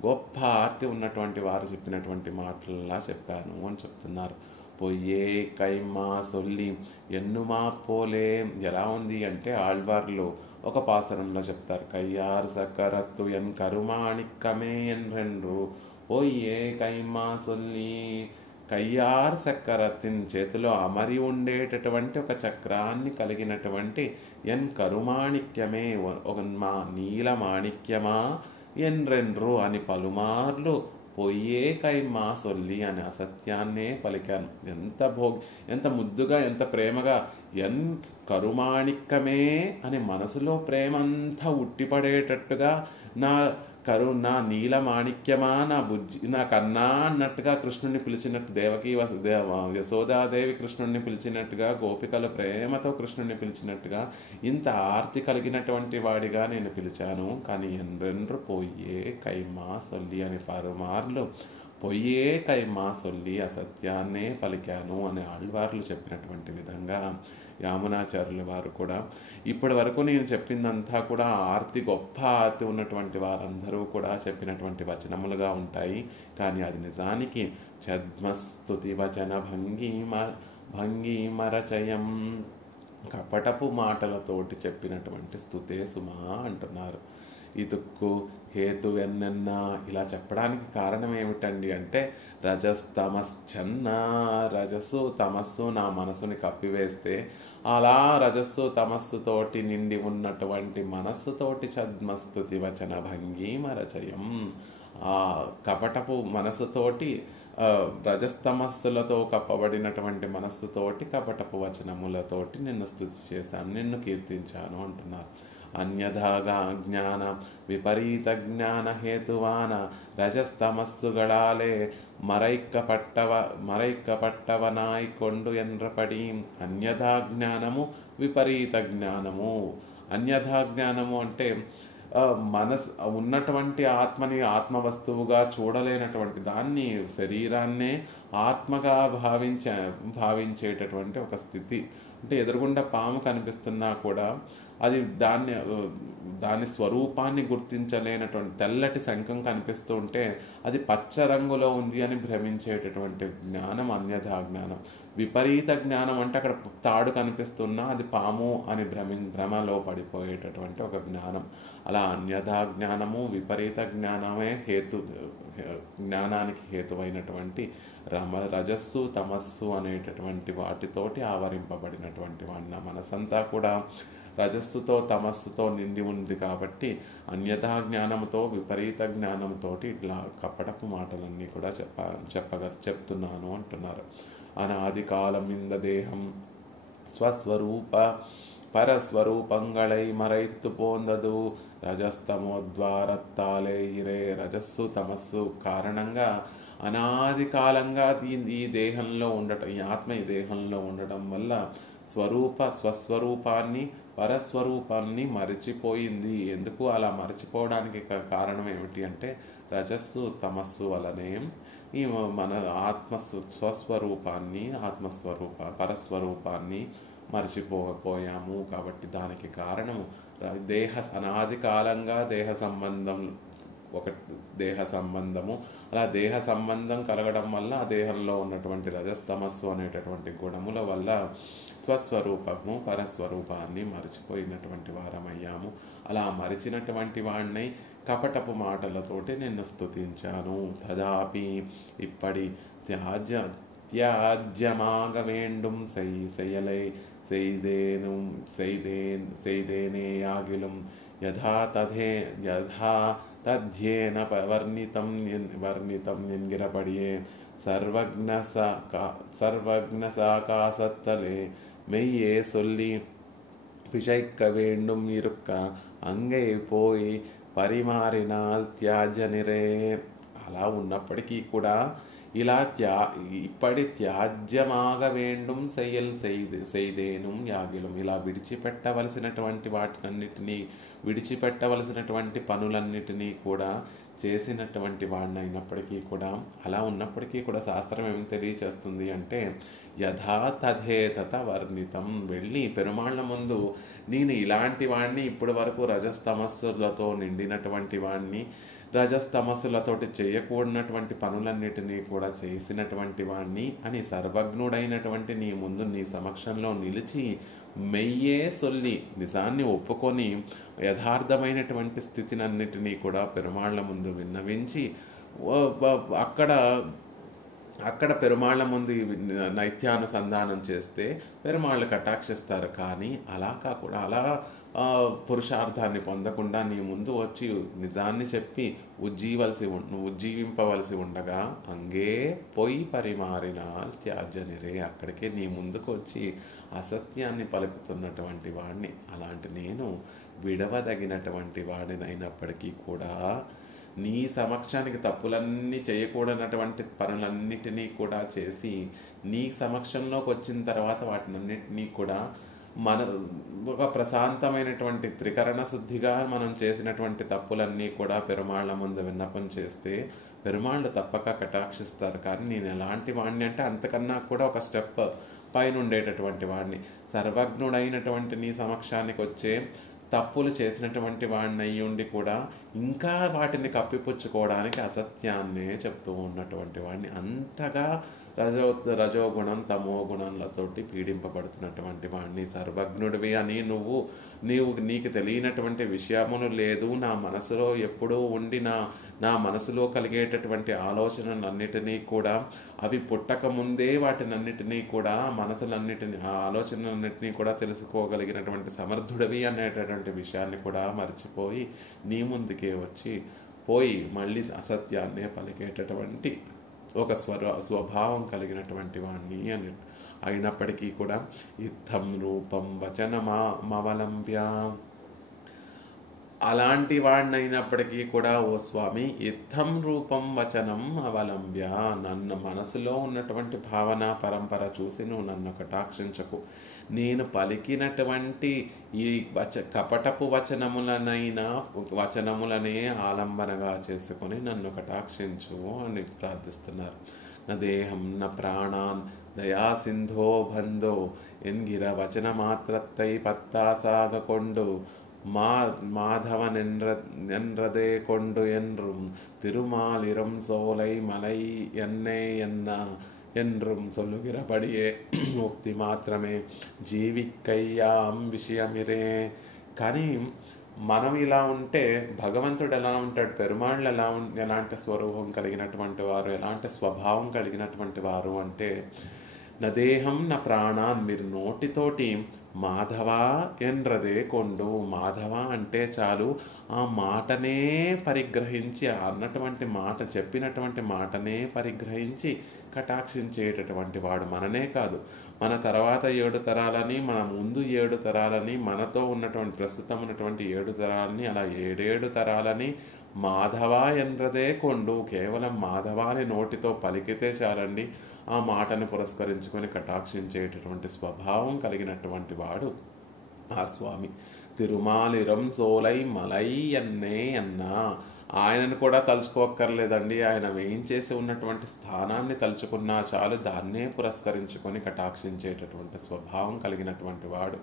గొప్ప ఆర్తి ఉన్నటువంటి వారు చెప్పినటువంటి మాటలలా చెప్పాను అని చెప్తున్నారు. పొయ్యే కైమా సొల్లి ఎన్నుమా పోలే. ఎలా ఉంది అంటే ఆళ్వార్లు ఒక పాసరంలో చెప్తారు, కయ్యార్ సకరత్తు ఎన్ కరుమాణిక్కమే ఎన్రెండ్రు పొయ్యే కైమా సొల్లి. కయ్యార్ చక్రరత్తిన్ చేతిలో అమరి ఉండేటటువంటి ఒక చక్రాన్ని కలిగినటువంటి ఎన్ కరుమాణిక్యమే ఒక మా నీలమాణిక్యమా ఎన్రెండ్రు అని పలుమార్లు పొయ్యే కైమా సొల్లి అని అసత్యాన్నే పలికాను. ఎంత ముద్దుగా ఎంత ప్రేమగా ఎన్ కరుమాణిక్కమే అని మనసులో ప్రేమంతా ఉట్టిపడేటట్టుగా నా నీలమాణిక్యమా నా కన్నా అన్నట్టుగా కృష్ణుడిని పిలిచినట్టు యశోదాదేవి కృష్ణుడిని పిలిచినట్టుగా, గోపికల ప్రేమతో కృష్ణుడిని పిలిచినట్టుగా ఇంత ఆర్తి కలిగినటువంటి వాడిగా నేను పిలిచాను. కానీ ఎన్రెండ్రు పొయ్యే కైమా సొల్లి అని పరుమార్లు పొయ్యే కైమా సొల్లి అసత్యాన్నే పలికాను అని ఆళ్వార్లు చెప్పినటువంటి విధంగా యామునాచార్యుల వారు కూడా ఇప్పటి వరకు నేను చెప్పిందంతా కూడా గొప్ప ఆర్తి ఉన్నటువంటి వారందరూ కూడా చెప్పినటువంటి వచనములుగా ఉంటాయి. కానీ అది నిజానికి ఛద్మస్తుతి వచన భంగి మరచయం కపటపు మాటలతోటి చెప్పినటువంటి స్తుతే సుమా అంటున్నారు. ఇదుక్కు హేతువెన్నెన్నా ఇలా చెప్పడానికి కారణం ఏమిటండి అంటే రజస్తమశ్చన్న, రజస్సు తమస్సు నా మనసుని కప్పివేస్తే అలా రజస్సు తమస్సుతోటి నిండి ఉన్నటువంటి మనస్సుతోటి ఛద్మస్తుతి వచన భంగి మరచయం. ఆ కపటపు మనస్సుతోటి రజస్తమస్సులతో కప్పబడినటువంటి మనస్సుతోటి కపటపు వచనములతోటి నిన్ను స్తుతి చేశాను, నిన్ను కీర్తించాను అంటున్నారు. ಅನ್ಯಥಾ ಜ್ಞಾನ ವಿಪರೀತ ಜ್ಞಾನ ಹೇತುವಾನ ರಜಸ್ತಮಸ್ಸುಗಳಾಲೆ మరైక్కపట్టవనాయికొండు ఎన్రపడి అన్యథా జ్ఞానము విపరీత జ్ఞానము. అన్యథా జ్ఞానము అంటే ఉన్నటువంటి ఆత్మని ఆత్మవస్తువుగా చూడలేనటువంటి దాన్ని, శరీరాన్నే ఆత్మగా భావించేటటువంటి ఒక స్థితి. అంటే ఎదురుగుండా పాము కనిపిస్తున్నా కూడా అది దాని స్వరూపాన్ని గుర్తించలేనటువంటి తెల్లటి శంఖం కనిపిస్తూ ఉంటే అది పచ్చ రంగులో ఉంది అని భ్రమించేటటువంటి జ్ఞానం అన్యథా జ్ఞానం. విపరీత జ్ఞానం అంటే అక్కడ తాడు కనిపిస్తున్నా అది పాము అని భ్రమలో పడిపోయేటటువంటి ఒక జ్ఞానం. అలా అన్యథా జ్ఞానము విపరీత జ్ఞానమే జ్ఞానానికి హేతువైనటువంటి రజస్సు తమస్సు అనేటటువంటి వాటితోటి ఆవరింపబడినటువంటి వాడిన మనసంతా కూడా రజస్సుతో తమస్సుతో నిండి ఉంది. కాబట్టి అన్యథా జ్ఞానంతో విపరీత జ్ఞానంతో ఇట్లా కపటపు మాటలన్నీ కూడా చెప్తున్నాను అంటున్నారు. అనాది కాలం ఇంద దేహం స్వస్వరూప పరస్వరూపంగళై మరైత్తు పోందదు రజస్తమోద్వారత్తాలే ఇరే. రజస్సు తమస్సు కారణంగా అనాది కాలంగా ఈ దేహంలో ఉండటం, ఈ ఆత్మ ఈ దేహంలో ఉండటం వల్ల స్వస్వరూపాన్ని పరస్వరూపాన్ని మరిచిపోయింది. ఎందుకు అలా మరిచిపోవడానికి కారణం ఏమిటి అంటే రజస్సు తమస్సు వలనే ఈ మన స్వస్వరూపాన్ని పరస్వరూపాన్ని మరిచిపోయాము. కాబట్టి దానికి కారణము అనాది కాలంగా దేహ సంబంధము. అలా దేహ సంబంధం కలగడం వల్ల ఆ దేహంలో ఉన్నటువంటి రజస్తమస్సు అనేటటువంటి గుణముల వల్ల స్వస్వరూపము పరస్వరూపాన్ని మరిచిపోయినటువంటి వారమయ్యాము. అలా మరిచినటువంటి వాడిని కపటపు మాటలతోటి నిన్ను స్తుతించాను. తదాపి ఇప్పటి త్యాజ్యమాగ వేండుం செய்தேனேயாகிலும் యథా తథ్యేన వర్ణితం ఎన్గిరపడియే சர்வக்ன சாகாசத்தலே மெய்யே சொல்லி பிழைக்க வேண்டும் இருக்க అంగే పోయి పరిమారినాల్ త్యాజ్యనిరే. అలా ఉన్నప్పటికీ కూడా ఇలా ఇప్పటి త్యాజ్యమాగ వేండుం செய்தேனும் యాగిలం. ఇలా విడిచిపెట్టవలసినటువంటి పనులన్నిటినీ కూడా చేసినటువంటి వాడినైనప్పటికీ కూడా, అలా ఉన్నప్పటికీ కూడా శాస్త్రం ఏమి తెలియచేస్తుంది అంటే యథా తథేతత వర్ణితం. వెళ్ళి పెరుమాళ్ళ ముందు నేను ఇలాంటి వాడిని, ఇప్పటి వరకు రజస్తమస్సులతో నిండినటువంటి వాడిని, రజస్తమస్సులతోటి చేయకూడనటువంటి పనులన్నిటినీ కూడా చేసినటువంటి వాడిని అని సర్వజ్ఞుడైనటువంటి నీ ముందు నీ సమక్షంలో నిలిచి మెయ్యే సొల్లి నిజాన్ని ఒప్పుకొని యథార్థమైనటువంటి స్థితినన్నిటినీ కూడా పెరుమాళ్ళ ముందు విన్నవించి అక్కడ పెరుమాళ్ళ ముందు నైత్యానుసంధానం చేస్తే పెరుమాళ్ళు కటాక్షిస్తారు. కానీ అలా కాకుండా, అలా పురుషార్థాన్ని పొందకుండా నీ ముందు వచ్చి నిజాన్ని చెప్పి ఉజ్జీవింపవలసి ఉండగా అంగే పొయ్యి పరిమారిన త్యాజ్యనిరే. అక్కడికే నీ ముందుకు వచ్చి అసత్యాన్ని పలుకుతున్నటువంటి వాడిని. అలాంటి నేను విడవదగినటువంటి వాడినైనప్పటికీ కూడా నీ సమక్షానికి తప్పులన్నీ చేయకూడనటువంటి పనులన్నిటినీ కూడా చేసి నీ సమక్షంలోకి వచ్చిన తర్వాత వాటినన్నిటినీ కూడా ఒక ప్రశాంతమైనటువంటి త్రికరణ శుద్ధిగా మనం చేసినటువంటి తప్పులన్నీ కూడా పెరుమాళ్ళ ముందు విన్నపం చేస్తే పెరుమాళ్ళు తప్పక కటాక్షిస్తారు. కానీ నేను ఎలాంటి వాడిని అంటే అంతకన్నా కూడా ఒక స్టెప్ పైన ఉండేటటువంటి వాడిని, సర్వజ్ఞుడైనటువంటి నీ సమక్షానికి వచ్చే తప్పులు చేసినటువంటి వాడిని అయ్యి ఉండి కూడా ఇంకా వాటిని కప్పిపుచ్చుకోవడానికి అసత్యాన్నే చెప్తూ ఉన్నటువంటి వాడిని, అంతగా రజోగుణం తమో గుణాలతోటి పీడింపబడుతున్నటువంటి వాడిని. సర్వజ్ఞుడివి అని నీకు తెలియనటువంటి విషయమును లేదు. నా మనసులో ఎప్పుడూ ఉండి నా మనసులో కలిగేటటువంటి ఆలోచనలన్నిటినీ కూడా అవి పుట్టక ముందే వాటినన్నిటినీ కూడా మనసులన్నిటినీ ఆ ఆలోచనలన్నిటినీ కూడా తెలుసుకోగలిగినటువంటి సమర్థుడివి అనేటటువంటి విషయాన్ని కూడా మర్చిపోయి నీ ముందుకే వచ్చి మళ్ళీ అసత్యాన్నే పలికేటటువంటి ఒక స్వభావం కలిగినటువంటి వాణ్ణి అని అయినప్పటికీ కూడా ఇత్థం రూపం వచనమవలంబ్య అలాంటి వాడినైనప్పటికీ కూడా ఓ స్వామి ఇత్థం రూపం వచనం అవలంబ్య, నన్ను మనసులో ఉన్నటువంటి భావన పరంపర చూసి నువ్వు నన్ను కటాక్షించకు. నేను పలికినటువంటి ఈ కపటపు వచనములనే ఆలంబనగా చేసుకొని నన్ను కటాక్షించు అని ప్రార్థిస్తున్నారు. నా దేహం నా ప్రాణాన్ దయా సింధో బంధో ఎన్గిర వచన మాత్రత్తై పత్తాసాగకొండు மாதவன் என்றதே கொண்டு என்றும் திருமாலிரம் சோலை மலை என்னே என்ன என்றும் சொல்லுகிறபடியே ముక్తి మాత్రమే జీవిక్కయ్యాం విషయమిరే. కానీ మనం ఇలా ఉంటే భగవంతుడు ఎలా ఉంటాడు, పెరుమాళ్ళు ఎలాంటి స్వరూపం కలిగినటువంటి వారు, ఎలాంటి స్వభావం కలిగినటువంటి వారు అంటే, నా దేహం నా ప్రాణాన్, మీరు నోటితోటి మాధవ ఎండ్రదే కొండు, మాధవ అంటే చాలు ఆ మాటనే పరిగ్రహించి, అన్నటువంటి మాట, చెప్పినటువంటి మాటనే పరిగ్రహించి కటాక్షించేటటువంటి వాడు. మననే కాదు, మన తర్వాత 7 తరాలని, మన ముందు 7 తరాలని, మనతో ఉన్నటువంటి ప్రస్తుతం ఉన్నటువంటి 7 తరాలని, అలా 7 తరాలని మాధవ ఎండ్రదే కొండు, కేవలం మాధవాని నోటితో పలికితే చాలండి ఆ మాటను పురస్కరించుకొని కటాక్షించేటటువంటి స్వభావం కలిగినటువంటి వాడు ఆ స్వామి. తిరుమాలిరం సోలై మలై అన్నే అన్నా, ఆయనను కూడా తలుచుకోక్కర్లేదండి, ఆయన వేయించేసి ఉన్నటువంటి స్థానాన్ని తలుచుకున్నా చాలు, దాన్నే పురస్కరించుకొని కటాక్షించేటటువంటి స్వభావం కలిగినటువంటి వాడు.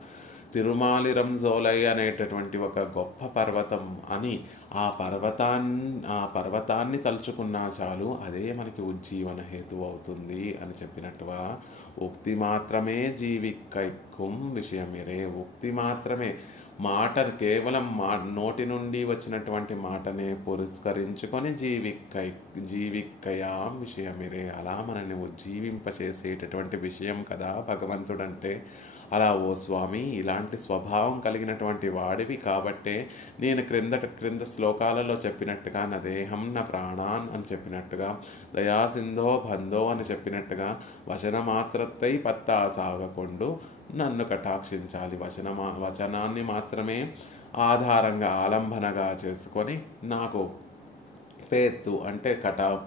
తిరుమాలిరం జోలై అనేటటువంటి ఒక గొప్ప పర్వతం అని, ఆ పర్వతాన్ని తలుచుకున్నా చాలు, అదే మనకి ఉజ్జీవన హేతు అవుతుంది అని చెప్పినట్టుగా, ఉక్తి మాత్రమే జీవిక్కైక్కుం విషయమిరే, ఉక్తి మాత్రమే, మాట కేవలం నోటి నుండి వచ్చినటువంటి మాటనే పురస్కరించుకొని జీవిక్కయాం విషయమిరే, అలా మనల్ని ఉజ్జీవింపచేసేటటువంటి విషయం కదా భగవంతుడంటే. అలా ఓ స్వామి, ఇలాంటి స్వభావం కలిగినటువంటి వాడివి కాబట్టే నేను క్రింద శ్లోకాలలో చెప్పినట్టుగా నా దేహం నా ప్రాణాన్ అని చెప్పినట్టుగా, దయాసింధో బంధో అని చెప్పినట్టుగా, వచనమాత్రత్తై పత్తా సాగకొండు నన్ను కటాక్షించాలి. వచనాన్ని మాత్రమే ఆధారంగా ఆలంబనగా చేసుకొని నాకు పేత్తు అంటే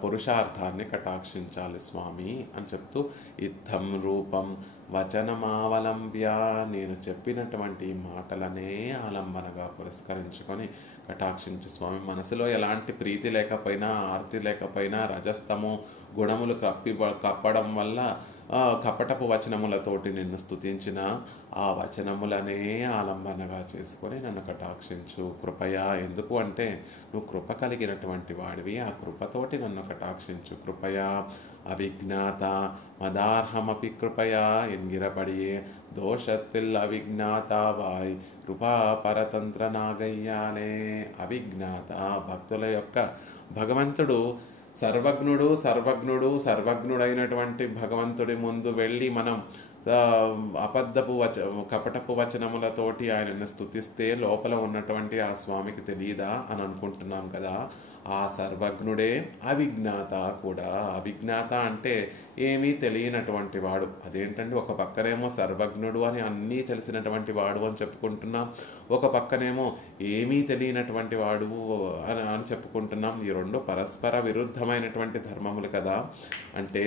పురుషార్థాన్ని కటాక్షించాలి స్వామి అని చెప్తూ, ఇత్థం రూపం వచనమావలంబ్య, నేను చెప్పినటువంటి మాటలనే ఆలంబనగా పురస్కరించుకొని కటాక్షించు స్వామి. మనసులో ఎలాంటి ప్రీతి లేకపోయినా, ఆర్తి లేకపోయినా, రజస్తము గుణములు కప్పడం వల్ల కపటపు వచనములతోటి నిన్ను స్తుతించిన ఆ వచనములనే ఆలంబనగా చేసుకొని నన్ను కటాక్షించు కృపయా. ఎందుకు అంటే నువ్వు కృప కలిగినటువంటి వాడివి, ఆ కృపతోటి నన్ను కటాక్షించు కృపయా. అవిజ్ఞాత మదార్హమపి కృపయా ఎన్గిరపడియే దోషత్తిల్ అవిజ్ఞాతావాయ్ కృపా పరతంత్ర నాగయ్యాలే. అవిజ్ఞాత, భక్తుల యొక్క భగవంతుడు సర్వజ్ఞుడైనటువంటి భగవంతుడి ముందు వెళ్ళి మనం కపటపు వచనములతోటి ఆయనను స్తుతిస్తే లోపల ఉన్నటువంటి ఆ స్వామికి తెలియదా అని అనుకుంటున్నాం కదా. ఆ సర్వజ్ఞుడే అవిజ్ఞాత కూడా. అవిజ్ఞాత అంటే ఏమీ తెలియనటువంటి వాడు. అదేంటండి, ఒక పక్కనేమో సర్వజ్ఞుడు అని అన్నీ తెలిసినటువంటి వాడు అని చెప్పుకుంటున్నాం, ఒక పక్కనేమో ఏమీ తెలియనటువంటి వాడు అని చెప్పుకుంటున్నాం. ఈ రెండు పరస్పర విరుద్ధమైనటువంటి ధర్మములు కదా. అంటే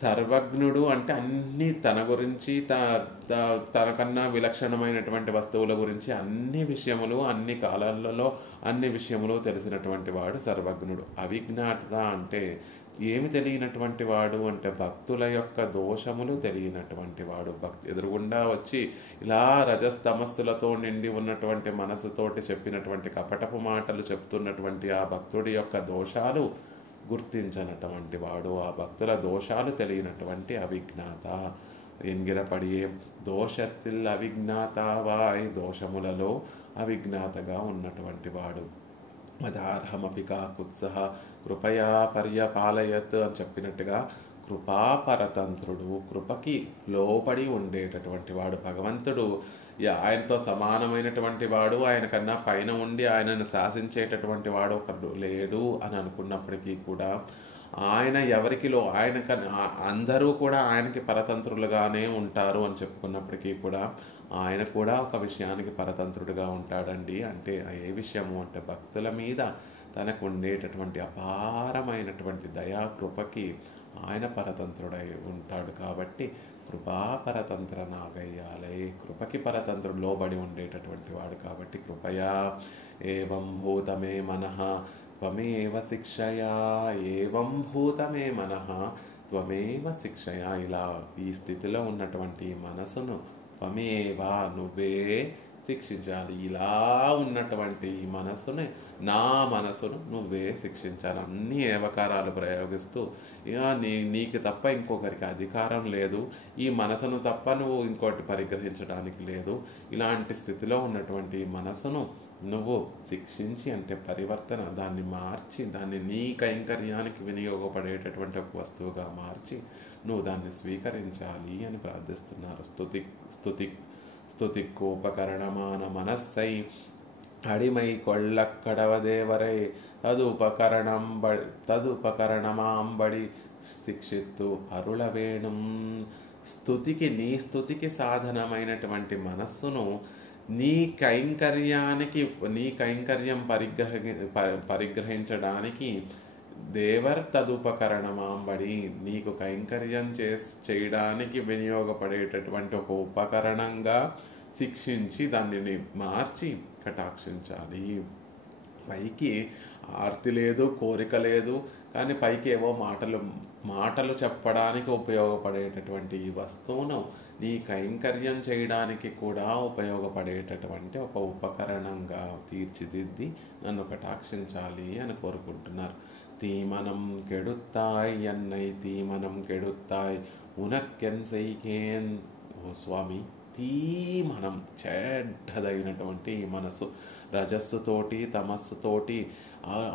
సర్వజ్ఞుడు అంటే అన్ని తన గురించి, తనకన్నా విలక్షణమైనటువంటి వస్తువుల గురించి అన్ని విషయములు, అన్ని కాలాలలో అన్ని విషయములు తెలిసినటువంటి వాడు సర్వజ్ఞుడు. అవిజ్ఞాత అంటే ఏమి తెలియనటువంటి వాడు అంటే భక్తుల యొక్క దోషములు తెలియనటువంటి వాడు. ఎదురుగుండా వచ్చి ఇలా రజస్తమస్సులతో నిండి ఉన్నటువంటి మనసుతోటి చెప్పినటువంటి కపటపు మాటలు చెప్తున్నటువంటి ఆ భక్తుడి యొక్క దోషాలు గుర్తించనటువంటి వాడు, ఆ భక్తుల దోషాలు తెలియనటువంటి అవిజ్ఞాత. ఎంగిరపడియే దోషత్తిల్ అవిజ్ఞాతావాయ్, దోషములలో అవిజ్ఞాతగా ఉన్నటువంటి వాడు. మదార్హమపికా కుత్సహ కృపయా పర్యపాలయత్ అని చెప్పినట్టుగా కృపాపరతంత్రుడు, కృపకి లోబడి ఉండేటటువంటి వాడు భగవంతుడు. ఆయనతో సమానమైనటువంటి వాడు, ఆయన కన్నా పైన ఉండి ఆయనను శాసించేటటువంటి వాడు ఒకడు లేడు అని అనుకున్నప్పటికీ కూడా ఆయన ఎవరికిలో ఆయన అందరూ కూడా ఆయనకి పరతంత్రులుగానే ఉంటారు అని చెప్పుకున్నప్పటికీ కూడా ఆయన కూడా ఒక విషయానికి పరతంత్రుడుగా ఉంటాడండి. అంటే ఏ విషయము అంటే భక్తుల మీద తనకు ఉండేటటువంటి అపారమైనటువంటి దయా కృపకి ఆయన పరతంత్రుడై ఉంటాడు. కాబట్టి కృపా పరతంత్ర నాగయ్యాలే, కృపకి పరతంత్రుడు లోబడి ఉండేటటువంటి వాడు కాబట్టి కృపయా ఏవం భూతమే మనః త్వమేవ శిక్షయా, ఏవం భూతమే మనః త్వమేవ శిక్షయా. ఇలా ఈ స్థితిలో ఉన్నటువంటి మనసును త్వమేవ నువ్వే శిక్షించాలి. ఇలా ఉన్నటువంటి ఈ మనసుని, నా మనసును నువ్వే శిక్షించాలి. అన్ని ఏవకారాలు ప్రయోగిస్తూ ఇక నీకు తప్ప ఇంకొకరికి అధికారం లేదు, ఈ మనసును తప్ప నువ్వు ఇంకోటి పరిగ్రహించడానికి లేదు. ఇలాంటి స్థితిలో ఉన్నటువంటి మనసును నువ్వు శిక్షించి, అంటే పరివర్తన, దాన్ని మార్చి, దాన్ని నీ కైంకర్యానికి వినియోగపడేటటువంటి ఒక వస్తువుగా మార్చి నువ్వు దాన్ని స్వీకరించాలి అని ప్రార్థిస్తున్నారు. స్తుతికోపకరణమాన మనస్సై అడిమై కొళ్ళక్కడవదేవరై తదుపకరణమాంబడి శిక్షిత్తు అరుళవేణుం. నీ స్థుతికి సాధనమైనటువంటి మనస్సును నీ కైంకర్యం పరిగ్రహించడానికి దేవర్ తదుపకరణమాంబడి, నీకు కైంకర్యం చేయడానికి వినియోగపడేటటువంటి ఒక ఉపకరణంగా శిక్షించి దానిని మార్చి కటాక్షించాలి. పైకి ఆర్తి లేదు, కోరిక లేదు, కానీ పైకి ఏవో మాటలు చెప్పడానికి ఉపయోగపడేటటువంటి ఈ వస్తువును నీ కైంకర్యం చేయడానికి కూడా ఉపయోగపడేటటువంటి ఒక ఉపకరణంగా తీర్చిదిద్ది నన్ను కటాక్షించాలి అని కోరుకుంటున్నారు. తీమనం కెడుత్తాయ్ ఎన్నై తీమనం కెడుత్తాయ్ ఉనక్కెన్ సైకేన్. ఓ స్వామి, తీమనం చెడ్డదైనటువంటి మనసు, రజస్సుతోటి తమస్సుతోటి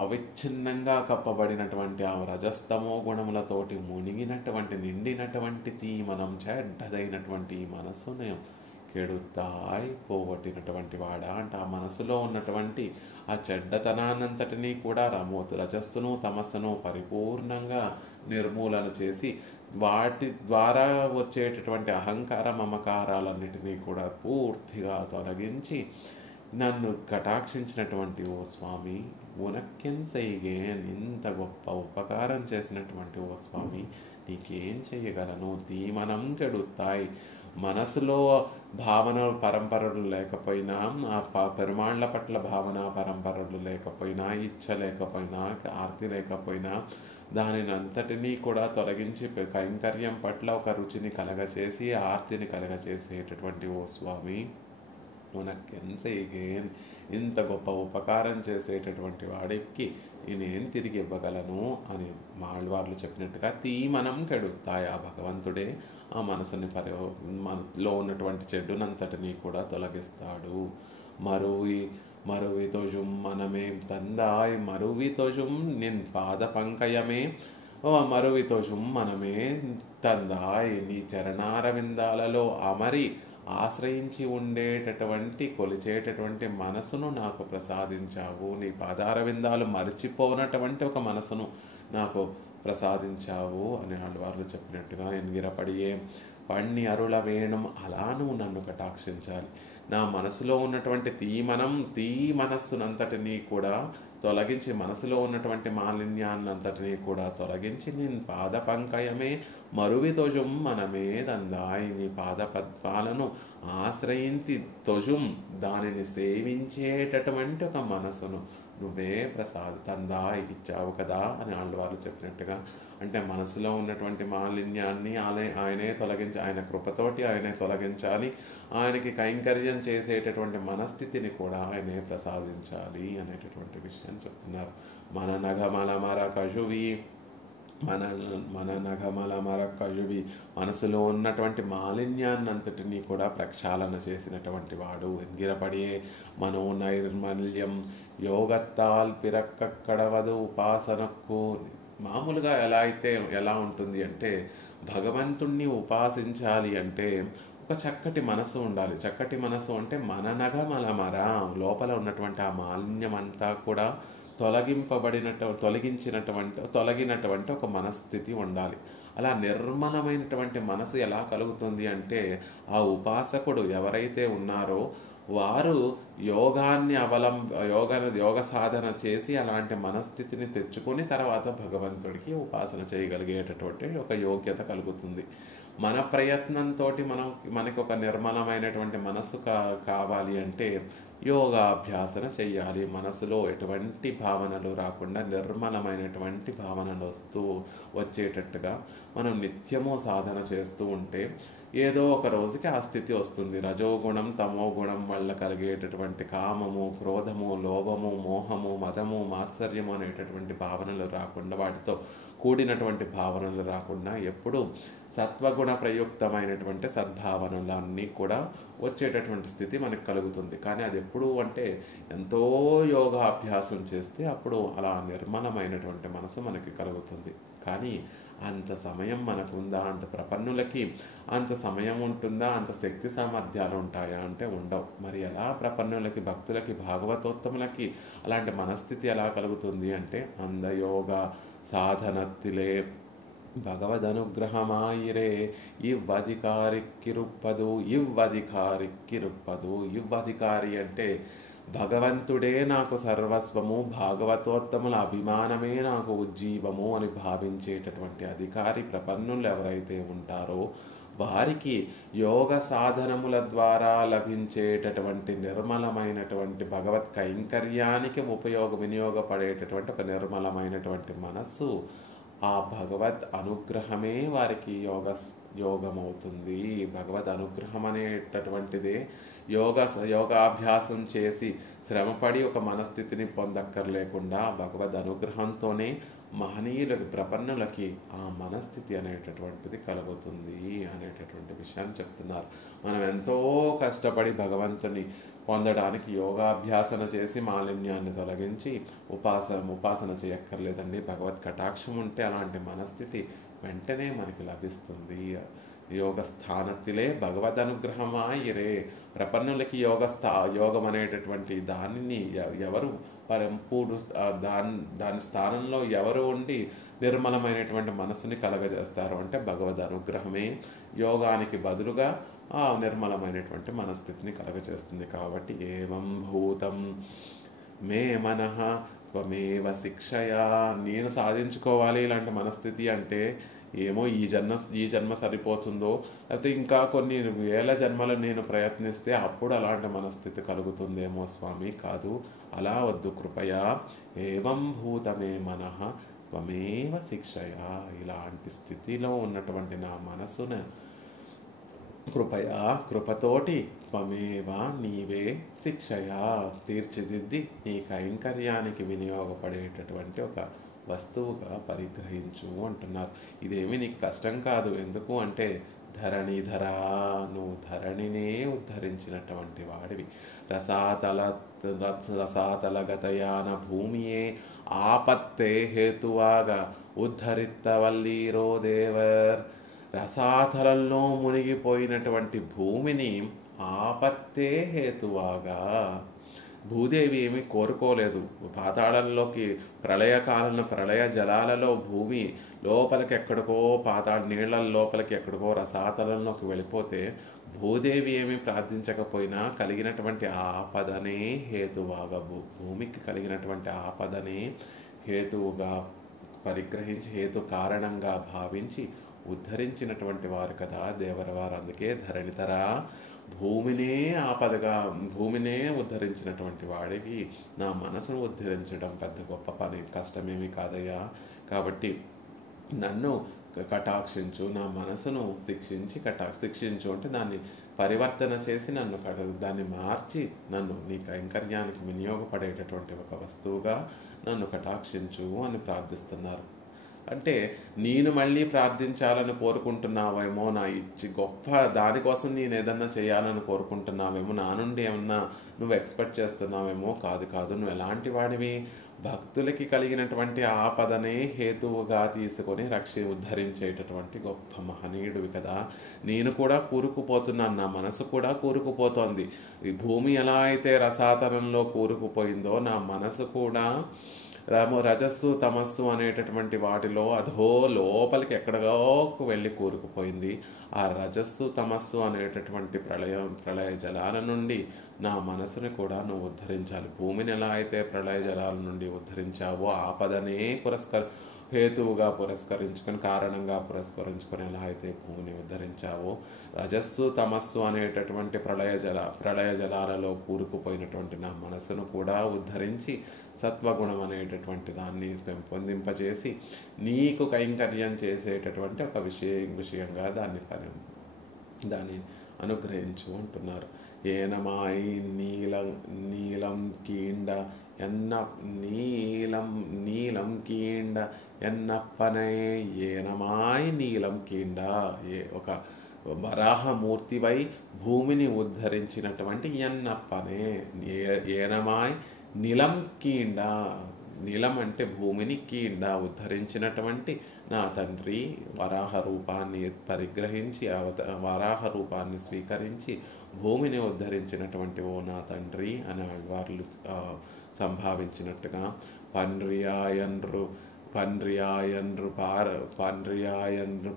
అవిచ్ఛిన్నంగా కప్పబడినటువంటి ఆ రజస్తమో గుణములతోటి నిండినటువంటి తీమనం చెడ్డదైనటువంటి మనస్సును కెడుతాయి పోగొట్టినటువంటి వాడా. అంటే ఆ మనసులో ఉన్నటువంటి ఆ చెడ్డతనాన్నంతటినీ కూడా రజస్సును తమస్సును పరిపూర్ణంగా నిర్మూలన చేసి వాటి ద్వారా వచ్చేటటువంటి అహంకార మమకారాలన్నిటినీ కూడా పూర్తిగా తొలగించి నన్ను కటాక్షించినటువంటి ఓ స్వామి, ఉనక్కెన్ సైగేన్, ఇంత గొప్ప ఉపకారం చేసినటువంటి ఓ స్వామి, నీకేం చేయగలను. తీమనం కెడుతాయి, మనసులో భావన పరంపరలు లేకపోయినా, ఆ పెరుమాళ్ల పట్ల భావన పరంపరలు లేకపోయినా, ఇచ్చ లేకపోయినా, ఆర్తి లేకపోయినా, దానిని అంతటినీ కూడా తొలగించి కైంకర్యం పట్ల ఒక రుచిని కలగచేసి ఆర్తిని కలగచేసేటటువంటి ఓ స్వామి, మనకెన్సైగేన్, ఇంత గొప్ప ఉపకారం చేసేటటువంటి వాడికి నేనేం తిరిగి ఇవ్వగలను అని మాళ్వార్లు చెప్పినట్టుగా తీమనం కెడుతాయి. ఆ భగవంతుడే ఆ మనసుని మనలో ఉన్నటువంటి చెడునంతటినీ కూడా తొలగిస్తాడు. మరువి తొజుం మనమే తందాయ్, మరువి తొజుం నిన్ పాద పంకయమే, మరువి తొజుం మనమే తందాయ్, నీ చరణారవిందాలలో అమరి ఆశ్రయించి ఉండేటటువంటి కొలిచేటటువంటి మనసును నాకు ప్రసాదించావు. నీ పాదారవిందాలు మరిచిపోనటువంటి ఒక మనసును నాకు ప్రసాదించావు అని ఆళ్వార్లు చెప్పినట్టుగా ఎన్గిరపడియే పణ్ణి అరుళ వేణం, అలా నువ్వు నన్ను కటాక్షించాలి. నా మనసులో ఉన్నటువంటి మనస్సునంతటినీ కూడా తొలగించి, మనసులో ఉన్నటువంటి మాలిన్యాన్నంతటినీ కూడా తొలగించి, నేను పాద పంకయమే మరువి తొజుం మనమే దందాయి, నీ పాద పద్మాలను ఆశ్రయించి తొజుం, దానిని సేవించేటటువంటి ఒక మనసును నువ్వే తందాయి ఇచ్చావు కదా అని ఆళ్వార్లు చెప్పినట్టుగా. అంటే మనసులో ఉన్నటువంటి మాలిన్యాన్ని ఆయనే తొలగించి, ఆయన కృపతోటి ఆయనే తొలగించాలి, ఆయనకి కైంకర్యం చేసేటటువంటి మనస్థితిని కూడా ఆయనే ప్రసాదించాలి అనేటటువంటి విషయం చెప్తున్నారు. మన నగమల కజువి, మనసులో ఉన్నటువంటి మాలిన్యాన్నంతటినీ కూడా ప్రక్షాళన చేసినటువంటి వాడు. ఎంగిరపడియే మనోనైర్మల్యం యోగత్తాల్ పిరక్కడవదు ఉపాసనకు. మామూలుగా ఎలా ఉంటుంది అంటే, భగవంతుణ్ణి ఉపాసించాలి అంటే ఒక చక్కటి మనసు ఉండాలి. చక్కటి మనసు అంటే మన నగమల లోపల ఉన్నటువంటి ఆ మాలిన్యం అంతా కూడా తొలగినటువంటి ఒక మనస్థితి ఉండాలి. అలా నిర్మలమైనటువంటి మనసు ఎలా కలుగుతుంది అంటే, ఆ ఉపాసకుడు ఎవరైతే ఉన్నారో వారు యోగ సాధన చేసి అలాంటి మనస్థితిని తెచ్చుకొని తర్వాత భగవంతుడికి ఉపాసన చేయగలిగేటటువంటి ఒక యోగ్యత కలుగుతుంది. మన ప్రయత్నంతో మనకి ఒక నిర్మలమైనటువంటి మనస్సు కావాలి అంటే యోగాభ్యాసన చెయ్యాలి. మనసులో ఎటువంటి భావనలు రాకుండా నిర్మలమైనటువంటి భావనలు వచ్చేటట్టుగా మనం నిత్యము సాధన చేస్తూ ఉంటే ఏదో ఒక రోజుకి ఆ స్థితి వస్తుంది. రజోగుణం తమో గుణం వల్ల కలిగేటటువంటి కామము, క్రోధము, లోభము, మోహము, మదము, మాత్సర్యము అనేటటువంటి భావనలు రాకుండా, వాటితో కూడినటువంటి భావనలు రాకుండా ఎప్పుడు సత్వగుణ ప్రయుక్తమైనటువంటి సద్భావనలన్నీ కూడా వచ్చేటటువంటి స్థితి మనకు కలుగుతుంది. కానీ అది ఎప్పుడు అంటే ఎంతో యోగాభ్యాసం చేస్తే అప్పుడు అలా నిర్మలమైనటువంటి మనసు మనకి కలుగుతుంది. కానీ అంత సమయం మనకుందా? అంత ప్రపన్నులకి అంత సమయం ఉంటుందా? అంత శక్తి సామర్థ్యాలు ఉంటాయా అంటే ఉండవు. మరి ఎలా ప్రపన్నులకి, భక్తులకి, భాగవతోత్తములకి అలాంటి మనస్థితి ఎలా కలుగుతుంది అంటే, అందయోగ సాధనత్తిలే భగవదనుగ్రహమాయిరే ఇవ్వధికారిక్కిరుప్పదు. ఇవ్వధికారి అంటే భగవంతుడే నాకు సర్వస్వము, భాగవతోత్తముల అభిమానమే నాకు ఉజ్జీవము అని భావించేటటువంటి అధికారి ప్రపన్నులు ఎవరైతే ఉంటారో వారికి యోగ సాధనముల ద్వారా లభించేటటువంటి నిర్మలమైనటువంటి భగవత్ కైంకర్యానికి వినియోగపడేటటువంటి ఒక నిర్మలమైనటువంటి మనస్సు, ఆ భగవత్ అనుగ్రహమే వారికి యోగమవుతుంది. భగవద్ అనుగ్రహం అనేటటువంటిదే యోగాభ్యాసం చేసి శ్రమపడి ఒక మనస్థితిని పొందక్కర్లేకుండా భగవద్ అనుగ్రహంతోనే మహనీయులకి, ప్రపన్నులకి ఆ మనస్థితి అనేటటువంటిది కలుగుతుంది అనేటటువంటి విషయాన్ని చెప్తున్నారు. మనం ఎంతో కష్టపడి భగవంతుని పొందడానికి యోగాభ్యాసన చేసి మాలిన్యాన్ని తొలగించి ఉపాసన చేయక్కర్లేదండి. భగవత్ కటాక్షం ఉంటే అలాంటి మనస్థితి వెంటనే మనకి లభిస్తుంది. యోగస్థానத்திலே భగవద్ అనుగ్రహమాయిరే. ప్రపన్నులకి యోగం అనేటటువంటి దానిని ఎవరు దాని స్థానంలో ఎవరు ఉండి నిర్మలమైనటువంటి మనసుని కలగజేస్తారు అంటే భగవద్ అనుగ్రహమే యోగానికి బదులుగా ఆ నిర్మలమైనటువంటి మనస్థితిని కలగజేస్తుంది. కాబట్టి ఏవం భూతం మే మనః త్వమేవ శిక్షయా. నేను సాధించుకోవాలి ఇలాంటి మనస్థితి అంటే ఏమో ఈ జన్మ సరిపోతుందో, లేకపోతే ఇంకా కొన్ని వేల జన్మలు నేను ప్రయత్నిస్తే అప్పుడు అలాంటి మనస్థితి కలుగుతుందేమో స్వామి. కాదు, అలా వద్దు. కృపయా ఏవం భూతమే మనః త్వమేవ శిక్షయా. ఇలాంటి స్థితిలో ఉన్నటువంటి నా మనసును కృపతోటి త్వమేవ నీవే శిక్షయా తీర్చిదిద్ది నీ కైంకర్యానికి వినియోగపడేటటువంటి ఒక వస్తువుగా పరిగ్రహించు అంటున్నారు. ఇదేమీ నీకు కష్టం కాదు. ఎందుకు అంటే ధరణిధరా, నువ్వు ధరణినే ఉద్ధరించినటువంటి వాడివి. రసాతలగతయాన భూమియే ఆపత్తే హేతువాగా ఉద్ధరిత్తవల్లీరో దేవర్. రసాతలంలో మునిగిపోయినటువంటి భూమిని ఆపత్తే హేతువాగా, భూదేవి ఏమీ కోరుకోలేదు. పాతాళంలోకి ప్రళయకాలంలో ప్రళయ జలాలలో భూమి లోపలికి ఎక్కడికో నీళ్ళ లోపలికి ఎక్కడికో రసాతలంలోకి వెళ్ళిపోతే భూదేవి ఏమీ ప్రార్థించకపోయినా కలిగినటువంటి ఆపదనే హేతువాగా, భూమికి కలిగినటువంటి ఆపదనే హేతువుగా పరిగ్రహించి హేతు కారణంగా భావించి ఉద్ధరించినటువంటి వారు కదా దేవరవారు. అందుకే ధరణితరా, భూమినే ఉద్ధరించినటువంటి వాడికి నా మనసును ఉద్ధరించడం పెద్ద గొప్ప పని, కష్టమేమీ కాదయ్యా. కాబట్టి నన్ను కటాక్షించు, నా మనసును శిక్షించు అంటే దాన్ని పరివర్తన చేసి దాన్ని మార్చి నన్ను నీ కైంకర్యానికి వినియోగపడేటటువంటి ఒక వస్తువుగా నన్ను కటాక్షించు అని ప్రార్థిస్తున్నారు. అంటే నేను మళ్ళీ ప్రార్థించాలని కోరుకుంటున్నావేమో, నా ఇచ్చి గొప్ప దానికోసం నేను ఏదన్నా చేయాలని కోరుకుంటున్నావేమో, నా నుండి ఏమన్నా నువ్వు ఎక్స్పెక్ట్ చేస్తున్నావేమో. కాదు కాదు, నువ్వు ఎలాంటి వాడివి, భక్తులకి కలిగినటువంటి ఆపదనే హేతువుగా తీసుకొని ఉద్ధరించేటటువంటి గొప్ప మహనీయుడివి కదా. నేను కూడా కూరుకుపోతున్నాను, నా మనసు కూడా కూరుకుపోతోంది. ఈ భూమి ఎలా అయితే రసాతనంలో కూరుకుపోయిందో నా మనసు కూడా రజస్సు తమస్సు అనేటటువంటి వాటిలో అధో లోపలికి ఎక్కడికో వెళ్ళి కూరుకుపోయింది. ఆ రజస్సు తమస్సు అనేటటువంటి ప్రళయ జలాల నుండి నా మనసుని కూడా నువ్వు ఉద్ధరించాలి. భూమిని ఎలా అయితే ప్రళయ జలాల నుండి ఉద్ధరించావో, ఆపదనే హేతువుగా పురస్కరించుకొని, కారణంగా పురస్కరించుకొని ఎలా అయితే భూమిని ఉద్ధరించావో, రజస్సు తమస్సు అనేటటువంటి ప్రళయ జలాలలో కూరుకుపోయినటువంటి నా మనసును కూడా ఉద్ధరించి సత్వగుణం అనేటటువంటి దాన్ని పెంపొందింపజేసి నీకు కైంకర్యం చేసేటటువంటి ఒక విషయంగా దాన్ని అనుగ్రహించు అంటున్నారు. ఏనమాయి నీలం కీండ నీలం కీండ ఎన్నప్పనే ఏనమాయి నీలం కీండ. ఒక వరాహమూర్తివై భూమిని ఉద్ధరించినటువంటి ఎన్నప్పనే ఏనమాయి నిలం కీండ. నిలం అంటే భూమిని, కీండ ఉద్ధరించినటువంటి నా తండ్రి, వరాహ రూపాన్ని పరిగ్రహించి వరాహ రూపాన్ని స్వీకరించి భూమిని ఉద్ధరించినటువంటి ఓ నా తండ్రి అని వాళ్ళు సంభావించినట్టుగా పన్రియాయన్రు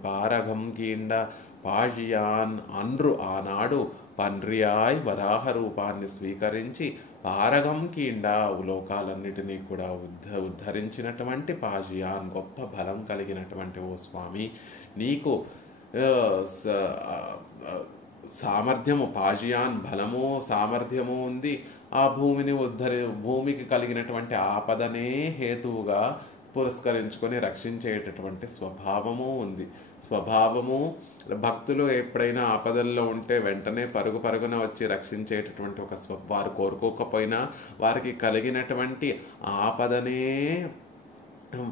పారగం కీండ పాజియాన్ అన్రు. ఆనాడు పన్రియాయ్ వరాహ రూపాన్ని స్వీకరించి పారగం కీండ లోకాలన్నిటినీ కూడా ఉద్ధరించినటువంటి పాజియాన్ గొప్ప బలం కలిగినటువంటి ఓ స్వామి, నీకు సామర్థ్యము, పాజియాన్ బలము సామర్థ్యము ఉంది. ఆ భూమికి కలిగినటువంటి ఆపదనే హేతువుగా పురస్కరించుకొని రక్షించేటటువంటి స్వభావము ఉంది. స్వభావము భక్తులు ఎప్పుడైనా ఆపదల్లో ఉంటే వెంటనే పరుగున వచ్చి రక్షించేటటువంటి ఒక వారు కోరుకోకపోయినా వారికి కలిగినటువంటి ఆపదనే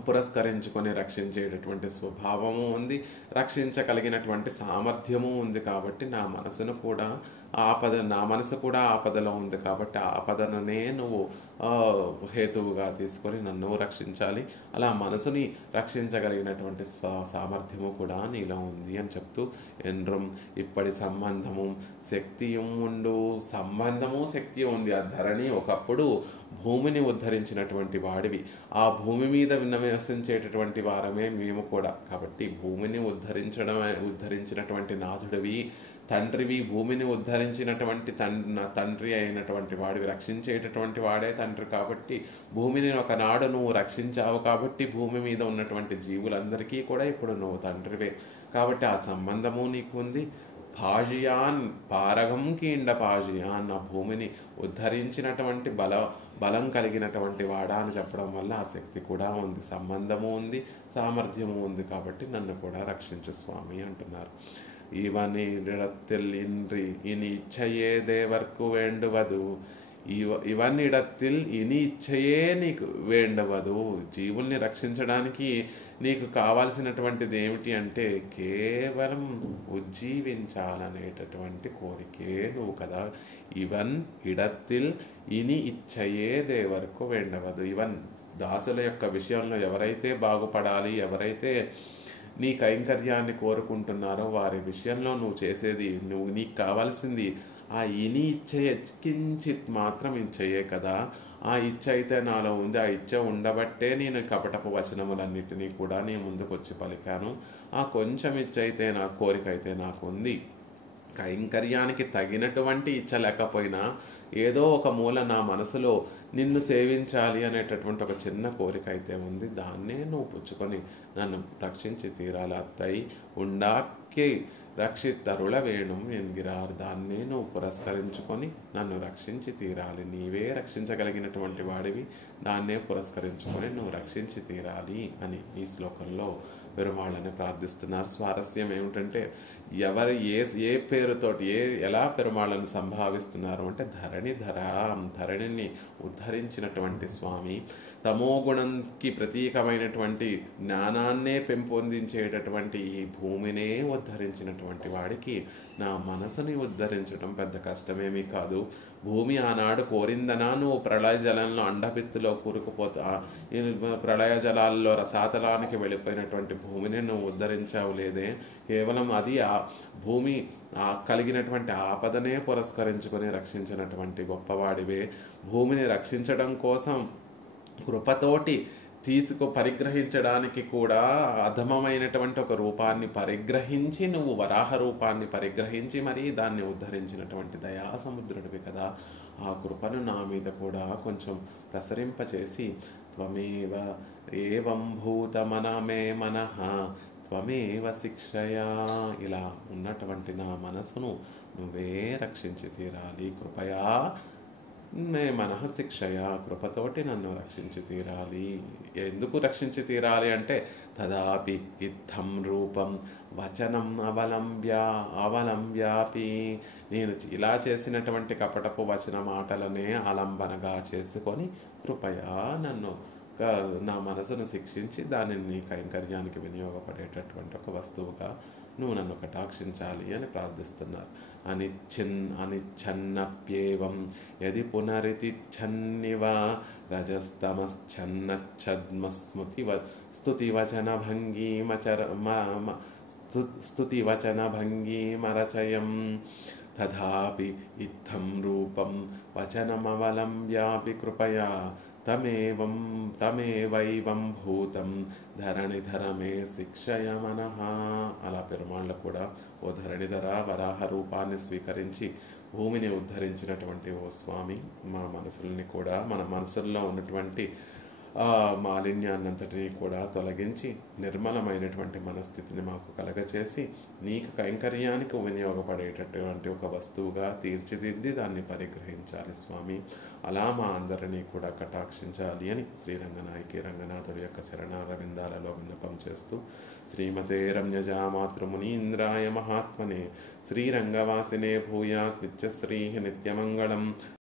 పురస్కరించుకొని రక్షించేటటువంటి స్వభావము ఉంది, రక్షించగలిగినటువంటి సామర్థ్యము ఉంది. కాబట్టి నా మనసు కూడా ఆపదలో ఉంది. కాబట్టి ఆపదననే నువ్వు హేతువుగా తీసుకొని నన్ను రక్షించాలి. అలా మనసుని రక్షించగలిగినటువంటి సామర్థ్యము కూడా నీలో ఉంది అని చెప్తూ, ఎండ్రం ఇప్పటి సంబంధము శక్తియం ఉండు. సంబంధము శక్తి ఉంది. ఆ ధరణి ఒకప్పుడు భూమిని ఉద్ధరించినటువంటి వాడివి, ఆ భూమి మీద నివసించేటటువంటి వారమే మేము కూడా. కాబట్టి భూమిని ఉద్ధరించినటువంటి నాథుడివి, తండ్రివి, భూమిని ఉద్ధరించినటువంటి తండ్రి అయినటువంటి వాడివి, రక్షించేటటువంటి వాడే తండ్రి. కాబట్టి భూమిని ఒకనాడు నువ్వు రక్షించావు. కాబట్టి భూమి మీద ఉన్నటువంటి జీవులందరికీ కూడా ఇప్పుడు నువ్వు తండ్రివే. కాబట్టి ఆ సంబంధము నీకు ఉంది. పాజియాన్ పారగం కీండ పాజియాన్, ఆ భూమిని ఉద్ధరించినటువంటి బలం కలిగినటువంటి వాడా అని చెప్పడం వల్ల ఆ శక్తి కూడా ఉంది, సంబంధము ఉంది, సామర్థ్యము ఉంది. కాబట్టి నన్ను కూడా రక్షించు స్వామి అంటున్నారు. ఇవన్నిడத்தில் இனி இச்சையே தேவர்க்கு வேண்டுவது. ఇవన్నిడத்தில் ఇని ఇచ్చయే నీకు వేండవదు. జీవుల్ని రక్షించడానికి నీకు కావాల్సినటువంటిది ఏమిటి అంటే కేవలం ఉజ్జీవించాలనేటటువంటి కోరికే నువ్వు కదా. ఇవన్ ఇడత్తిల్ ఇని ఇచ్చయే దేవరకు వేండవదు. ఇవన్ దాసుల యొక్క విషయంలో ఎవరైతే బాగుపడాలి, ఎవరైతే నీ కైంకర్యాన్ని కోరుకుంటున్నారో వారి విషయంలో నువ్వు చేసేది, నీకు కావాల్సింది ఆ ఇని ఇచ్చే కించిత్ మాత్రం ఇచ్చయే కదా. ఆ ఇచ్చ అయితే నాలో ఉంది. ఆ ఇచ్చ ఉండబట్టే నేను కపటపు వచనములన్నిటినీ కూడా నీ ముందుకు వచ్చి పలికాను. ఆ కొంచెం ఇచ్చ అయితే నా కోరిక అయితే నాకు ఉంది. కైంకర్యానికి తగినటువంటి ఇచ్చ లేకపోయినా ఏదో ఒక మూల నా మనసులో నిన్ను సేవించాలి అనేటటువంటి ఒక చిన్న కోరిక అయితే ఉంది. దాన్నే నువ్వు పుచ్చుకొని నన్ను రక్షించి తీరాలి. అత్తై ఉండాకే రక్షిత్తరుల వేణుం ఎన్గిరార్, దాన్నే నువ్వు పురస్కరించుకొని నన్ను రక్షించి తీరాలి. నీవే రక్షించగలిగినటువంటి వాడివి, దాన్నే పురస్కరించుకొని నువ్వు రక్షించి తీరాలి అని ఈ శ్లోకంలో పెరుమాళ్ళని ప్రార్థిస్తున్నారు. స్వారస్యం ఏమిటంటే ఎవరు ఏ పేరుతోటి ఎలా పెరుమాళ్ళని సంభావిస్తున్నారు అంటే ధరణిని ఉద్ధరించినటువంటి స్వామి, తమోగుణంకి ప్రతీకమైనటువంటి జ్ఞానాన్నే పెంపొందించేటటువంటి ఈ భూమినే ఉద్ధరించినటువంటి వాడికి నా మనసుని ఉద్ధరించడం పెద్ద కష్టమేమీ కాదు. భూమి ఆనాడు కోరిందనా నువ్వు ప్రళయ జలంలో అండపిత్తులో కూరుకుపోతా, ప్రళయ జలాల్లో రసాతలానికి వెళ్ళిపోయినటువంటి భూమిని నువ్వు ఉద్ధరించావు లేదే. కేవలం అది ఆ భూమి కలిగినటువంటి ఆపదనే పురస్కరించుకొని రక్షించినటువంటి గొప్పవాడివే. భూమిని రక్షించడం కోసం కృపతోటి పరిగ్రహించడానికి కూడా అధమమైనటువంటి ఒక రూపాన్ని పరిగ్రహించి, నువ్వు వరాహ రూపాన్ని పరిగ్రహించి మరీ దాన్ని ఉద్ధరించినటువంటి దయాసముద్రుడివి కదా. ఆ కృపను నా మీద కూడా కొంచెం ప్రసరింపచేసి త్వమేవ ఏవం భూతమనమే మనః త్వమేవ శిక్షయా, ఇలా ఉన్నటువంటి నా మనసును నువ్వే రక్షించి తీరాలి. కృపయా మే మనః శిక్షయ, కృపతోటి నన్ను రక్షించి తీరాలి. ఎందుకు రక్షించి తీరాలి అంటే తదాపి ఇత్థం రూపం వచనం అవలంబ్యాపి, నేను ఇలా చేసినటువంటి కపటపు వచన మాటలనే ఆలంబనగా చేసుకొని కృపయా నన్ను నా మనసును శిక్షించి దానిని నీ కైంకర్యానికి వినియోగపడేటటువంటి ఒక వస్తువుగా నువ్వు నన్ను కటాక్షించాలి అని ప్రార్థిస్తున్నారు. అనిచ్ఛన్నప్యేవం యది పునరితిచ్ఛన్నివ స్తుతివచనభంగీమరచయం తథాపి ఇత్థం రూపం వచనమవలంబ్యాపి కృపయా తమేవైవం భూతం ధరణిధరమే శిక్షయ మనః. అలా పెరుమాళ్ళు కూడా ఓ ధరణిధర వరాహ రూపాన్ని స్వీకరించి భూమిని ఉద్ధరించినటువంటి ఓ స్వామి, మా మనసుల్ని కూడా మన మనసుల్లో ఉన్నటువంటి మాలిన్యాన్నంతటినీ కూడా తొలగించి నిర్మలమైనటువంటి మనస్థితిని మాకు కలగచేసి నీకు కైంకర్యానికి వినియోగపడేటటువంటి ఒక వస్తువుగా తీర్చిదిద్ది దాన్ని పరిగ్రహించాలి స్వామి. అలా మా అందరినీ కూడా కటాక్షించాలి అని శ్రీరంగనాయకి రంగనాథుడి యొక్క చరణారవిందాలలో విన్నపం చేస్తూ శ్రీమతే రమ్యజామాతృమునీంద్రాయ మహాత్మనే శ్రీరంగవాసినే భూయాత్ నిత్యశ్రీ నిత్యమంగళం.